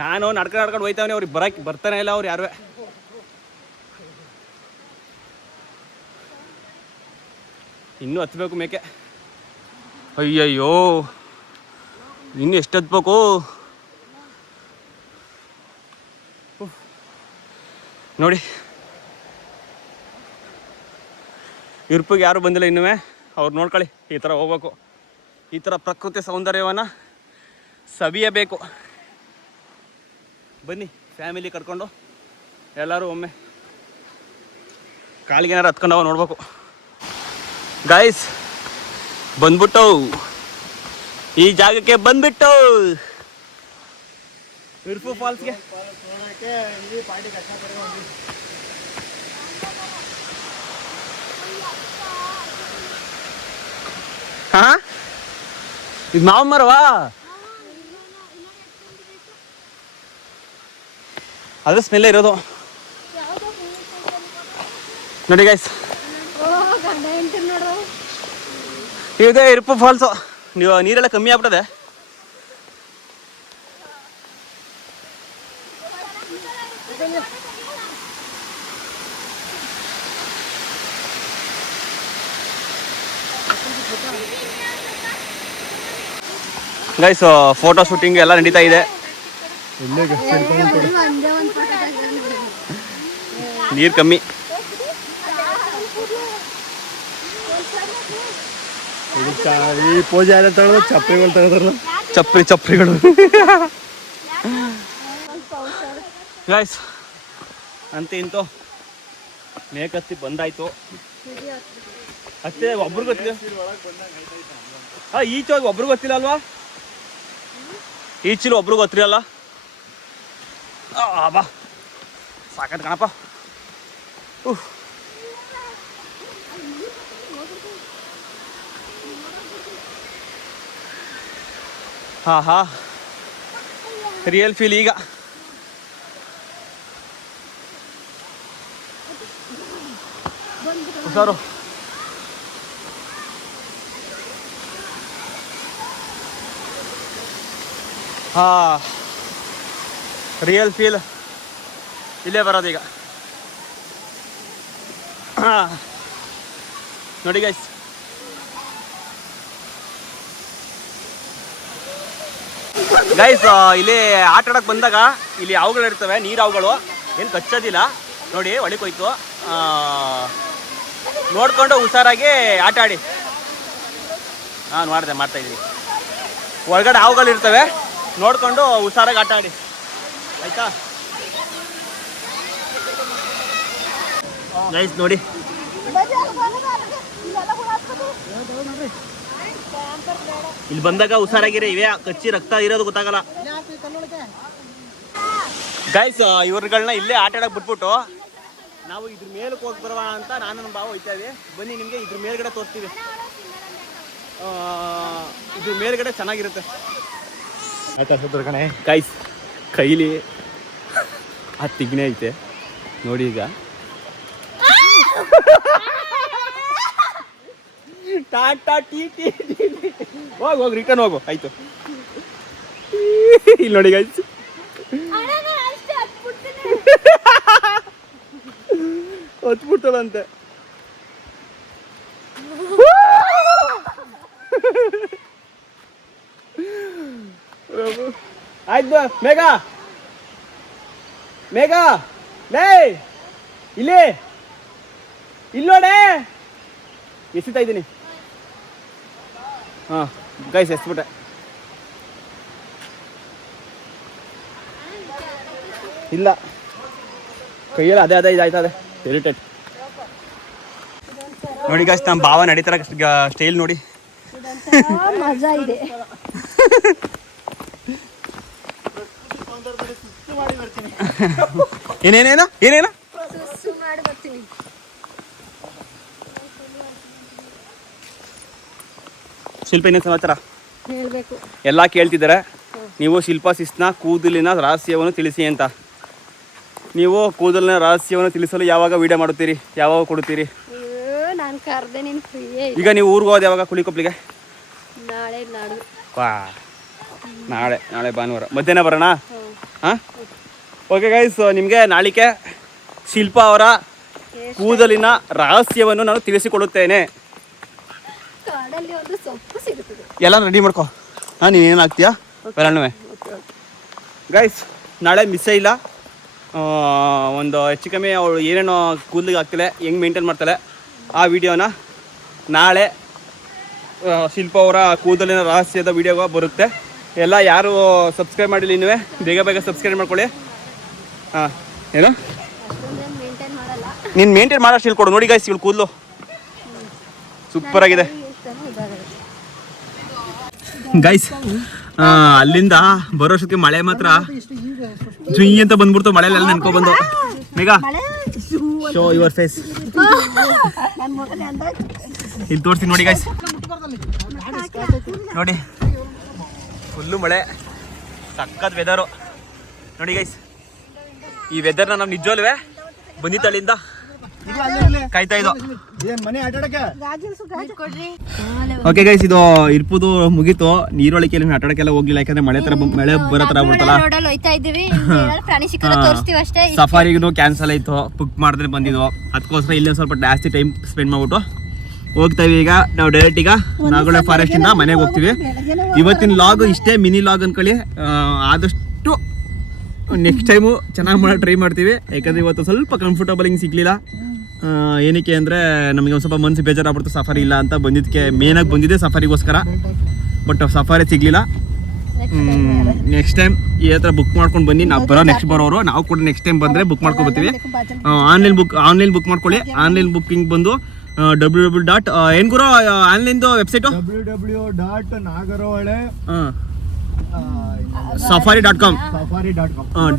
ನಾನು ನಡ್ಕೊಂಡು ಹೋಯ್ತಾವನೆ, ಅವ್ರಿಗೆ ಬರ್ತಾನೆ ಇಲ್ಲ ಅವ್ರು ಯಾರು. ಇನ್ನೂ ಹತ್ಬೇಕು ಮೇಕೆ. ಅಯ್ಯಯ್ಯೋ, ಇನ್ನು ಎಷ್ಟು ಹತ್ಬೇಕು. ನೋಡಿ ಇರ್ಪಿಗೆ ಯಾರು ಬಂದಿಲ್ಲ ಇನ್ನೂ. ಅವ್ರು ನೋಡ್ಕೊಳ್ಳಿ, ಈ ಥರ ಹೋಗ್ಬೇಕು. ಈ ಥರ ಪ್ರಕೃತಿ ಸೌಂದರ್ಯವನ್ನು ಸವಿಯಬೇಕು. ಬನ್ನಿ ಫ್ಯಾಮಿಲಿ ಕರ್ಕೊಂಡು ಎಲ್ಲರೂ ಒಮ್ಮೆ ಕಾಲಿಗೆ ಏನಾರು ಹತ್ಕೊಂಡು ಹೋಗಿ ನೋಡ್ಬೇಕು. ಗಾಯ್ಸ್ ಬಂದ್ಬಿಟ್ಟು ಈ ಜಾಗಕ್ಕೆ ಬಂದ್ಬಿಟ್ಟು ಇರ್ಪು ಫಾಲ್ಸ್ಗೆ. ಹಾ ಇದು ಮಾವ ಮರವಾ? ಅದು ಸ್ಮೆಲ್ಲೇ ಇರೋದು ನೋಡಿ ಗೈಸ್. ಇದೆ ಇರ್ಪು ಫಾಲ್ಸು. ನೀವು ನೀರೆಲ್ಲ ಕಮ್ಮಿ ಆಗ್ಬಿಟ್ಟದೆ. ಗೈಸ್ ಫೋಟೋ ಶೂಟಿಂಗ್ ಎಲ್ಲ ನಡೀತಾ ಇದೆ. ನೀರು ಕಮ್ಮಿ. ಈ ಪೂಜೆ ಎಲ್ಲ ತಗೊಳ್ಳೋದು ಚಪ್ರಿಗಳು ತೆಗೆದ್ರಲ್ಲ, ಚಪ್ರಿಗಳು. ಗೈಸ್ ಅಂತ ಇಂತೂ ಮೇಕತ್ತಿ ಬಂದಾಯ್ತು. ಅಷ್ಟೇ ಒಬ್ರಿಗೆ ಗೊತ್ತಿಲ್ಲ. ಈಚೆ ಒಬ್ರಿಗೆ ಗೊತ್ತಿಲ್ಲ ಅಲ್ವಾ? ಈಚಿಲು ಒಬ್ರಿಗೆ ಗೊತ್ತಿರಲ್ಲ. ಬಾ ಸಾಕತ್ ಕಣಪ್ಪ. ಹಾ ರಿಯಲ್ ಫೀಲ್ ಈಗ. ಹುಷಾರು. ರಿಯಲ್ ಫೀಲ್ ಇಲ್ಲೇ ಬರೋದೀಗ. ನೋಡಿ ಗೈಸ್, ಇಲ್ಲಿ ಆಟ ಆಡಕ್ಕೆ ಬಂದಾಗ ಇಲ್ಲಿ ಹಾವುಗಳು ಇರ್ತವೆ, ನೀರು ಹಾವುಗಳು. ಏನು ಕಚ್ಚೋದಿಲ್ಲ ನೋಡಿ, ಒಳಗೆ ಹೋಯ್ತು. ನೋಡ್ಕೊಂಡು ಹುಷಾರಾಗಿ ಆಟ ಆಡಿ. ಮಾಡ್ತಾಯಿದ್ದೀನಿ. ಒಳಗಡೆ ಹಾವುಗಳು ಇರ್ತವೆ, ನೋಡ್ಕೊಂಡು ಹುಷಾರಾಗಿ ಆಟ ಆಡಿ ಆಯ್ತಾ ಗೈಸ್. ನೋಡಿ ಇಲ್ಲಿ ಬಂದಾಗ ಹುಷಾರಾಗಿರಿ. ಇವೇ ಕಚ್ಚಿ ರಕ್ತ ಇರೋದು ಗೊತ್ತಾಗಲ್ಲ ಗೈಸ್. ಇವ್ರುಗಳನ್ನ ಇಲ್ಲೇ ಆಟ ಆಡಕ್ಕೆ ಬಿಟ್ಬಿಟ್ಟು ನಾವು ಇದ್ರ ಮೇಲಕ್ಕೆ ಹೋಗಿ ಬರೋಣ ಅಂತ ನಾನು ನಮ್ಮ ಭಾವ ಹೋಯ್ತಾ ಇದ್ದೀವಿ. ಬನ್ನಿ ನಿಮಗೆ ಇದ್ರ ಮೇಲ್ಗಡೆ ತೋರಿಸ್ತೀವಿ. ಇದ್ರ ಮೇಲ್ಗಡೆ ಚೆನ್ನಾಗಿರುತ್ತೆ ಗೈಸ್. ಕೈಲಿ ಆ ತಿಗ್ನೆ ಐತೆ ನೋಡಿ. ಈಗ ಟಾಟಾ ಟಿ ಟಿ ಹೋಗಿ ರಿಟರ್ನ್ ಹೋಗು ಆಯ್ತು. ಇಲ್ಲಿ ನೋಡಿ ಗೈಸ್, ಹತ್ಬಿಡ್ತಾಳಂತೆ. ಆಯ್ತು ಮೇಘ ಲೇ ಇಲ್ಲಿ ಇಲ್ಲೋಡೆ ಎಸಿತಾ ಇದ್ದೀನಿ. ಗೈಸ್ ಎಸ್ಬಿಟ್ಟೆ. ಇಲ್ಲ ಕೈಯಲ್ಲಿ ಅದೇ ಇದಾಯ್ತದೆ ಇರಿಟೇಟ್. ನೋಡಿ ಗಾಯ್ಸ್ ನಮ್ಮ ಭಾವ ನಡೀತಾರ ಸ್ಟೈಲ್ ನೋಡಿ. ಮಜಾ ಇದೆ. ಏನೇನೇನ ಮಾಡಿ ಬರ್ತೀನಿ. ಶಿಲ್ಪ ಇನ್ನೇನು ಸಮಾಚಾರ? ಹೇಳ್ಬೇಕು. ಎಲ್ಲ ಕೇಳ್ತಿದ್ದಾರೆ ನೀವು ಶಿಲ್ಪ ಸಿಸ್ನ ಕೂದಲಿನ ರಹಸ್ಯವನ್ನು ತಿಳಿಸಿ ಅಂತ. ನೀವು ಕೂದಲಿನ ರಹಸ್ಯವನ್ನು ತಿಳಿಸಲು ಯಾವಾಗ ವಿಡಿಯೋ ಮಾಡುತ್ತೀರಿ, ಯಾವಾಗ ಕೊಡುತ್ತೀರಿ? ನಾನು ಕರೆದೆ ನೀನು ಫ್ರೀಯೇ. ಈಗ ನೀವು ಊರಿಗೆ ಹೋದ ಯಾವಾಗ ಕುಳಿಕೊಪ್ಲಿಗೆ? ನಾಳೆ ನಾಡು. ವಾ ನಾಳೆ ಭಾನುವಾರ ಮಧ್ಯಾಹ್ನ ಬರೋಣ. ಹಾಂ ಓಕೆ ಗೈಸ್, ನಿಮಗೆ ನಾಳಿಕೆ ಶಿಲ್ಪ ಅವರ ಕೂದಲಿನ ರಹಸ್ಯವನ್ನು ನಾನು ತಿಳಿಸಿಕೊಡುತ್ತೇನೆ. ಕಾಡಲ್ಲಿ ಒಂದು ಸೊಪ್ಪು ಸಿಗುತ್ತದೆ. ಎಲ್ಲ ರೆಡಿ ಮಾಡ್ಕೊ. ಹಾಂ ನೀನೇನು ಹಾಕ್ತೀಯಾ ಬೆಳಣ್ಣುವೆ? ಗೈಸ್ ನಾಳೆ ಮಿಸ್ಸೇ ಇಲ್ಲ. ಒಂದು ಹೆಚ್ಚು ಕಮ್ಮಿ ಅವಳು ಏನೇನೋ ಕೂದಲಿಗೆ ಆಗ್ತಾಳೆ, ಹೆಂಗೆ ಮೇಂಟೈನ್ ಮಾಡ್ತಾಳೆ ಆ ವಿಡಿಯೋನ ನಾಳೆ ಶಿಲ್ಪ ಅವರ ಕೂದಲಿನ ರಹಸ್ಯದ ವಿಡಿಯೋ ಬರುತ್ತೆ. ಎಲ್ಲ ಯಾರು ಸಬ್ಸ್ಕ್ರೈಬ್ ಮಾಡಿಲ್ಲ ಇನ್ನೂ ಬೇಗ ಸಬ್ಸ್ಕ್ರೈಬ್ ಮಾಡ್ಕೊಳ್ಳಿ. ಹಾಂ ಏನು ನೀನು ಮೇಂಟೈನ್ ಮಾಡೋಷ್ಟು ಹೇಳ್ಕೊಡು. ನೋಡಿ ಗೈಸ್ ಇವಳು ಕೂದಲು ಸೂಪರಾಗಿದೆ ಗೈಸ್. ಅಲ್ಲಿಂದ ಬರೋಷ್ಟಕ್ಕೆ ಮಳೆ ಮಾತ್ರ ಜುಯ್ ಅಂತ ಬಂದ್ಬಿಡ್ತು. ಮಳೆಲೆಲ್ಲ ನೆನ್ಕೊಬಂದು ಮೇಘ ಶೋ ಯುವರ್ ಫೇಸ್ ಇಲ್ಲಿ ತೋರಿಸ್ತೀನಿ ನೋಡಿ ಗೈಸ್. ನೋಡಿ ಫುಲ್ಲು ಮಳೆ, ಸಕ್ಕತ್ ವೆದರು ನೋಡಿ ಗೈಸ್. ಈ ವೆದರ್ನ ನಾವು ನಿಜವಲ್ವೇ ಬಂದಿತ್ತಳಿಂದ ಕಾಯ್ತಾ ಇದ್ದೋ. ಓಕೆ ಗೈಸ್, ಇದು ಇರ್ಪುದು ಮುಗೀತು. ನೀರೊಳಗೆ ಆಟಾಡಕ್ಕೆಲ್ಲ ಹೋಗಿಲ್ಲ, ಯಾಕಂದ್ರೆ ಮಳೆ ಬರೋ ತರ ಬಿಡ್ತಲ್ಲ. ಸಫಾರಿಗೂ ಕ್ಯಾನ್ಸಲ್ ಆಯ್ತು, ಬುಕ್ ಮಾಡಿದ್ರೆ ಬಂದಿದ್ವು. ಅದಕ್ಕೋಸ್ಕರ ಇಲ್ಲೇ ಸ್ವಲ್ಪ ಜಾಸ್ತಿ ಟೈಮ್ ಸ್ಪೆಂಡ್ ಮಾಡ್ಬಿಟ್ಟು ಹೋಗ್ತಾವೆ. ಈಗ ನಾವು ಡೈರೆಕ್ಟ್ ಈಗ ನಾಗೊಳೆ ಫಾರೆಸ್ಟ್ ಇಂದ ಮನೆಗೆ ಹೋಗ್ತೀವಿ. ಇವತ್ತಿನ ಲಾಗ್ ಇಷ್ಟೇ, ಮಿನಿ ಲಾಗ್ ಅನ್ಕೊಳ್ಳಿ. ಆದಷ್ಟು ನೆಕ್ಸ್ಟ್ ಟೈಮು ಚೆನ್ನಾಗಿ ಮಾಡಿ ಟ್ರೈ ಮಾಡ್ತೀವಿ. ಯಾಕಂದರೆ ಇವತ್ತು ಸ್ವಲ್ಪ ಕಂಫರ್ಟಬಲ್ ಹಿಂಗೆ ಸಿಗಲಿಲ್ಲ. ಏನಕ್ಕೆ ಅಂದರೆ ನಮಗೆ ಒಂದು ಸ್ವಲ್ಪ ಮನಸ್ಸು ಬೇಜಾರಾಗ್ಬಿಡ್ತು, ಸಫಾರಿ ಇಲ್ಲ ಅಂತ. ಬಂದಿದ್ದಕ್ಕೆ ಮೇನಾಗಿ ಬಂದಿದ್ದೆ ಸಫಾರಿಗೋಸ್ಕರ, ಬಟ್ ಸಫಾರಿ ಸಿಗಲಿಲ್ಲ. ನೆಕ್ಸ್ಟ್ ಟೈಮ್ ಈ ಹತ್ರ ಬುಕ್ ಮಾಡ್ಕೊಂಡು ಬನ್ನಿ. ನಾವು ನೆಕ್ಸ್ಟ್ ಬರೋರು ನಾವು ಕೂಡ ನೆಕ್ಸ್ಟ್ ಟೈಮ್ ಬಂದರೆ ಬುಕ್ ಮಾಡ್ಕೊಂಡು ಬರ್ತೀವಿ. ಆನ್ಲೈನ್ ಬುಕ್ ಮಾಡ್ಕೊಳ್ಳಿ. ಆನ್ಲೈನ್ ಬುಕ್ಕಿಂಗ್ ಬಂದು www. ಏನು ಗುರು ಆನ್ಲೈನ್ದು ವೆಬ್ಸೈಟು? safari.com.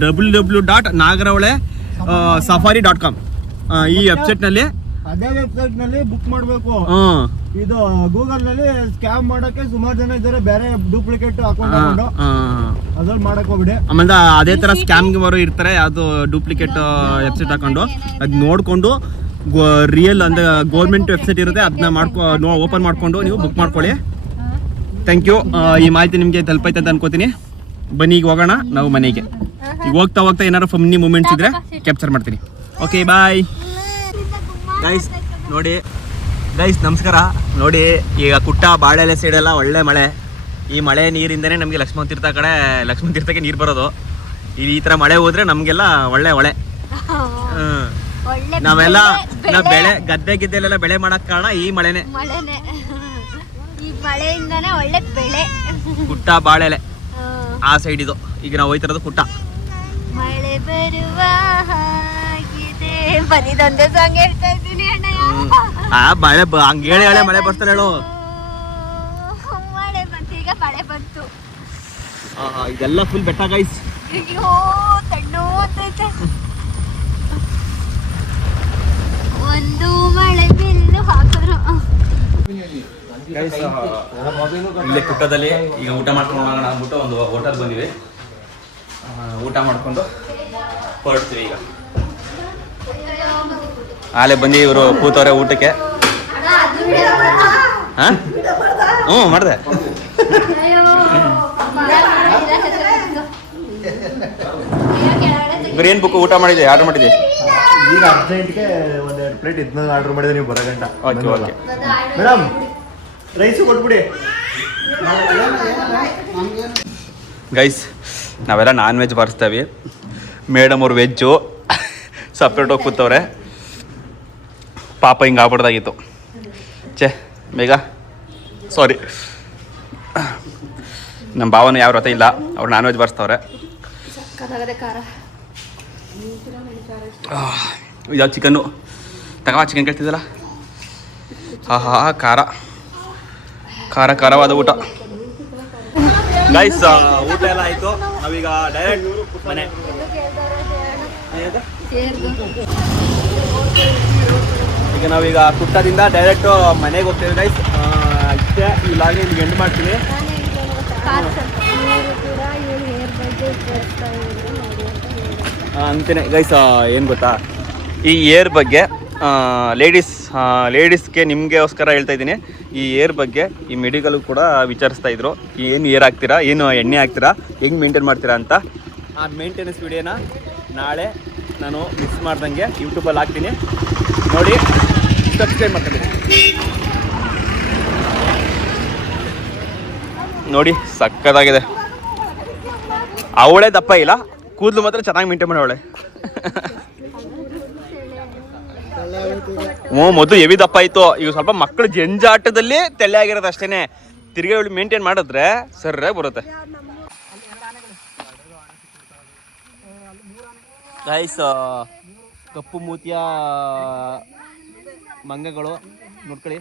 www.nagaravale.safari.com. ಈ ವೆಬ್ಸೈಟ್ ನಲ್ಲಿ ಬುಕ್ ಮಾಡಬೇಕು. ಇದು ಗೂಗಲ್ ನಲ್ಲಿ ಸ್ಕ್ಯಾಮ್ ಮಾಡಕ್ಕೆ ಸುಮಾರು ಜನ ಇದ್ದಾರೆ, ಬೇರೆ ಡೂಪ್ಲಿಕೇಟ್ ಅಕೌಂಟ್ ಅದ್ರಲ್ಲಿ ಮಾಡಕ್ ಹೋಗ್ಬಿಡಿ. ಆಮೇಲೆ ಅದೇ ತರ ಸ್ಕ್ಯಾಮ್ ಬರೋ ಇರ್ತಾರೆ, ಯಾವ್ದು ಡೂಪ್ಲಿಕೇಟ್ ವೆಬ್ಸೈಟ್ ಹಾಕೊಂಡು ಅದ್ ನೋಡ್ಕೊಂಡು ರಿಯಲ್ ಅಂದ್ರೆ ಗೌರ್ಮೆಂಟ್ ವೆಬ್ಸೈಟ್ ಇರುತ್ತೆ, ಅದನ್ನ ಓಪನ್ ಮಾಡ್ಕೊಂಡು ನೀವು ಬುಕ್ ಮಾಡ್ಕೊಳ್ಳಿ. Thank you. ಈ ಮಾಹಿತಿ ನಿಮಗೆ ತಲುಪೈತೆ ಅಂತ ಅನ್ಕೋತೀನಿ. ಬನ್ನಿ ಈಗ ಹೋಗೋಣ ನಾವು ಮನೆಗೆ. ಈಗ ಹೋಗ್ತಾ ಏನಾದ್ರು ಫನ್ನಿ ಮೂಮೆಂಟ್ಸ್ ಇದ್ರೆ ಕ್ಯಾಪ್ಚರ್ ಮಾಡ್ತೀನಿ. Okay bye guys. ನೋಡಿ ಗೈಸ್ ನಮಸ್ಕಾರ. ನೋಡಿ ಈಗ ಕುಟ್ಟ ಬಾಳೆಲೆ ಸೈಡೆಲ್ಲ ಒಳ್ಳೆ ಮಳೆ. ಈ ಮಳೆ ನೀರಿಂದನೇ ನಮಗೆ ಲಕ್ಷ್ಮಣ ತೀರ್ಥಕ್ಕೆ ನೀರು ಬರೋದು. ಈ ಥರ ಮಳೆ ಹೋದ್ರೆ ನಮಗೆಲ್ಲ ಒಳ್ಳೆ ಹೊಳೆ. ನಾವೆಲ್ಲ ಬೆಳೆ ಗದ್ದೆಲೆಲ್ಲ ಬೆಳೆ ಮಾಡಕ್ ಕಾರಣ ಈ ಮಳೆನೆ. ಈ ಮಳೆಯಿಂದನೇ ಒಳ್ಳೆ ಬೆಳೆ. ಕುಟ್ಟ ಬಾಳೆಲೆ ಆ ಸೈಡ್ ಇದು. ಈಗ ನಾವು ಹೋಯ್ತಿರೋದು ಕುಟ್ಟ. ಮಳೆ ಬರುವ ಹಾಗಿದೆ. ಬರೀದೊಂದೇ ಸಾಂಗ್ ಹೇಳ್ತಾ ಇದ್ದೀನಿ ಅಣ್ಣ. ಆ ಮಳೆ ಹಂಗೆ ಹೇಳಿ ಮಳೆ ಬರ್ತಾರೆ ಹೇಳು. ಮಳೆ ಬಂತು, ಈಗ ಮಳೆ ಬಂತು. ಇದೆಲ್ಲ ಫುಲ್ ಬೆಟ್ಟ ಗೈಸ್. ಅಯ್ಯೋ ತಣ್ಣು ಅಂತೈತೆ. ಒಂದು ಮಳೆ ಬಿಲ್ಲು ಹಾಕಿದ್ರು. ಇಲ್ಲೇ ಕುಟ್ಟದಲ್ಲಿ ಈಗ ಊಟ ಮಾಡ್ಕೊಂಡು ಹೋಗೋಣ ಅಂದ್ಬಿಟ್ಟು ಒಂದು ಹೋಟೆಲ್ ಬಂದಿವಿ. ಊಟ ಮಾಡ್ಕೊಂಡು ಹೊರಡ್ತೀವಿ ಈಗ. ಆಲೆ ಬಂದು ಇವರು ಕೂತವ್ರೆ ಊಟಕ್ಕೆ. ಹಾಂ ಮಾಡಿದೆ. ಏನು ಬುಕ್ ಊಟ ಮಾಡಿದೆ, ಆರ್ಡರ್ ಮಾಡಿದೆ. ಈಗ ಅರ್ಜೆಂಟ್ಗೆ ಒಂದೆರಡು ಪ್ಲೇಟ್ ಇದನ್ನ ಆರ್ಡರ್ ಮಾಡಿದ್ರೆ ನೀವು ಬರೋ ಗಂಟ. ಓಕೆ ಮೇಡಮ್ ರೈಸು ಕೊಟ್ಬಿಡಿ. ಗೈಸ್ ನಾವೆಲ್ಲ ನಾನ್ ವೆಜ್ ಬಾರಿಸ್ತೇವೆ. ಮೇಡಮ್ ಅವ್ರು ವೆಜ್ಜು ಸಪ್ರೇಟಾಗಿ ಕೂತವ್ರೆ. ಪಾಪ ಹಿಂಗೆ ಆಗ್ಬಿಡ್ದಾಗಿತ್ತು. ಬೇಗ ಸಾರಿ. ನಮ್ಮ ಭಾವನ ಯಾವ ರಥ ಇಲ್ಲ, ಅವ್ರು ನಾನ್ ವೆಜ್ ಬಾರಿಸ್ತವ್ರೆ. ಇದಾವ ಚಿಕನ್ನು ತಗೋ ಚಿಕನ್ ಕೇಳ್ತಿದ್ದಲ್ಲ ಹಾ ಖಾರ ಖಾರ ಖಾರವಾದ ಊಟ ಗೈಸ್. ಊಟ ಎಲ್ಲ ಆಯಿತು. ನಾವೀಗ ಡೈರೆಕ್ಟ್ ಮನೆ. ಈಗ ನಾವೀಗ ಕುಟ್ಟದಿಂದ ಡೈರೆಕ್ಟು ಮನೆಗೆ ಹೋಗ್ತೇವೆ ಗೈಸ್. ಇಷ್ಟೇ ಇಲ್ಲಾಗಿ ನಿಮ್ಗೆ ಎಂಡ್ ಮಾಡ್ತೀನಿ ಅಂತೀನಿ ಗೈಸ್. ಏನು ಗೊತ್ತಾ, ಈ ಏರ್ ಬಗ್ಗೆ ಲೇಡೀಸ್ಗೆ ನಿಮಗೋಸ್ಕರ ಹೇಳ್ತಾ ಇದ್ದೀನಿ. ಈ ಏರ್ ಬಗ್ಗೆ ಈ ಮೆಡಿಕಲ್ ಕೂಡ ವಿಚಾರಿಸ್ತಾ ಇದ್ರು, ಏನು ಏರ್ ಹಾಕ್ತೀರಾ, ಏನು ಎಣ್ಣೆ ಹಾಕ್ತೀರಾ, ಹೆಂಗೆ ಮೇಂಟೈನ್ ಮಾಡ್ತೀರಾ ಅಂತ. ಆ ಮೇಂಟೆನೆನ್ಸ್ ವಿಡಿಯೋನ ನಾಳೆ ನಾನು ಮಿಸ್ ಮಾಡ್ದಂಗೆ ಯೂಟ್ಯೂಬಲ್ಲಿ ಹಾಕ್ತೀನಿ, ನೋಡಿ ಸಬ್ಸ್ಕ್ರೈಬ್ ಮಾಡ್ತೀನಿ. ನೋಡಿ ಸಕ್ಕತ್ತಾಗಿದೆ. ಅವಳೇ ದಪ್ಪ ಇಲ್ಲ, ಕೂದಲು ಮಾತ್ರ ಚೆನ್ನಾಗಿ ಮೇಂಟೈನ್ ಮಾಡವಳೆ. ಮೊದಲು ಹೆವಿ ದಪ್ಪ ಆಯಿತು, ಈಗ ಸ್ವಲ್ಪ ಮಕ್ಕಳು ಜಂಜಾಟದಲ್ಲಿ ತೆಳ್ಳೆ ಆಗಿರೋದು ಅಷ್ಟೇ. ತಿರ್ಗಿ ಅವಳು ಮೇಂಟೈನ್ ಮಾಡಿದ್ರೆ ಸರಿಯಾಗಿ ಬರುತ್ತೆ ಗೈಸ್. ಕಪ್ಪು ಮೂತಿಯ ಮಂಗಗಳು ನೋಡ್ಕೊಳ್ಳಿ.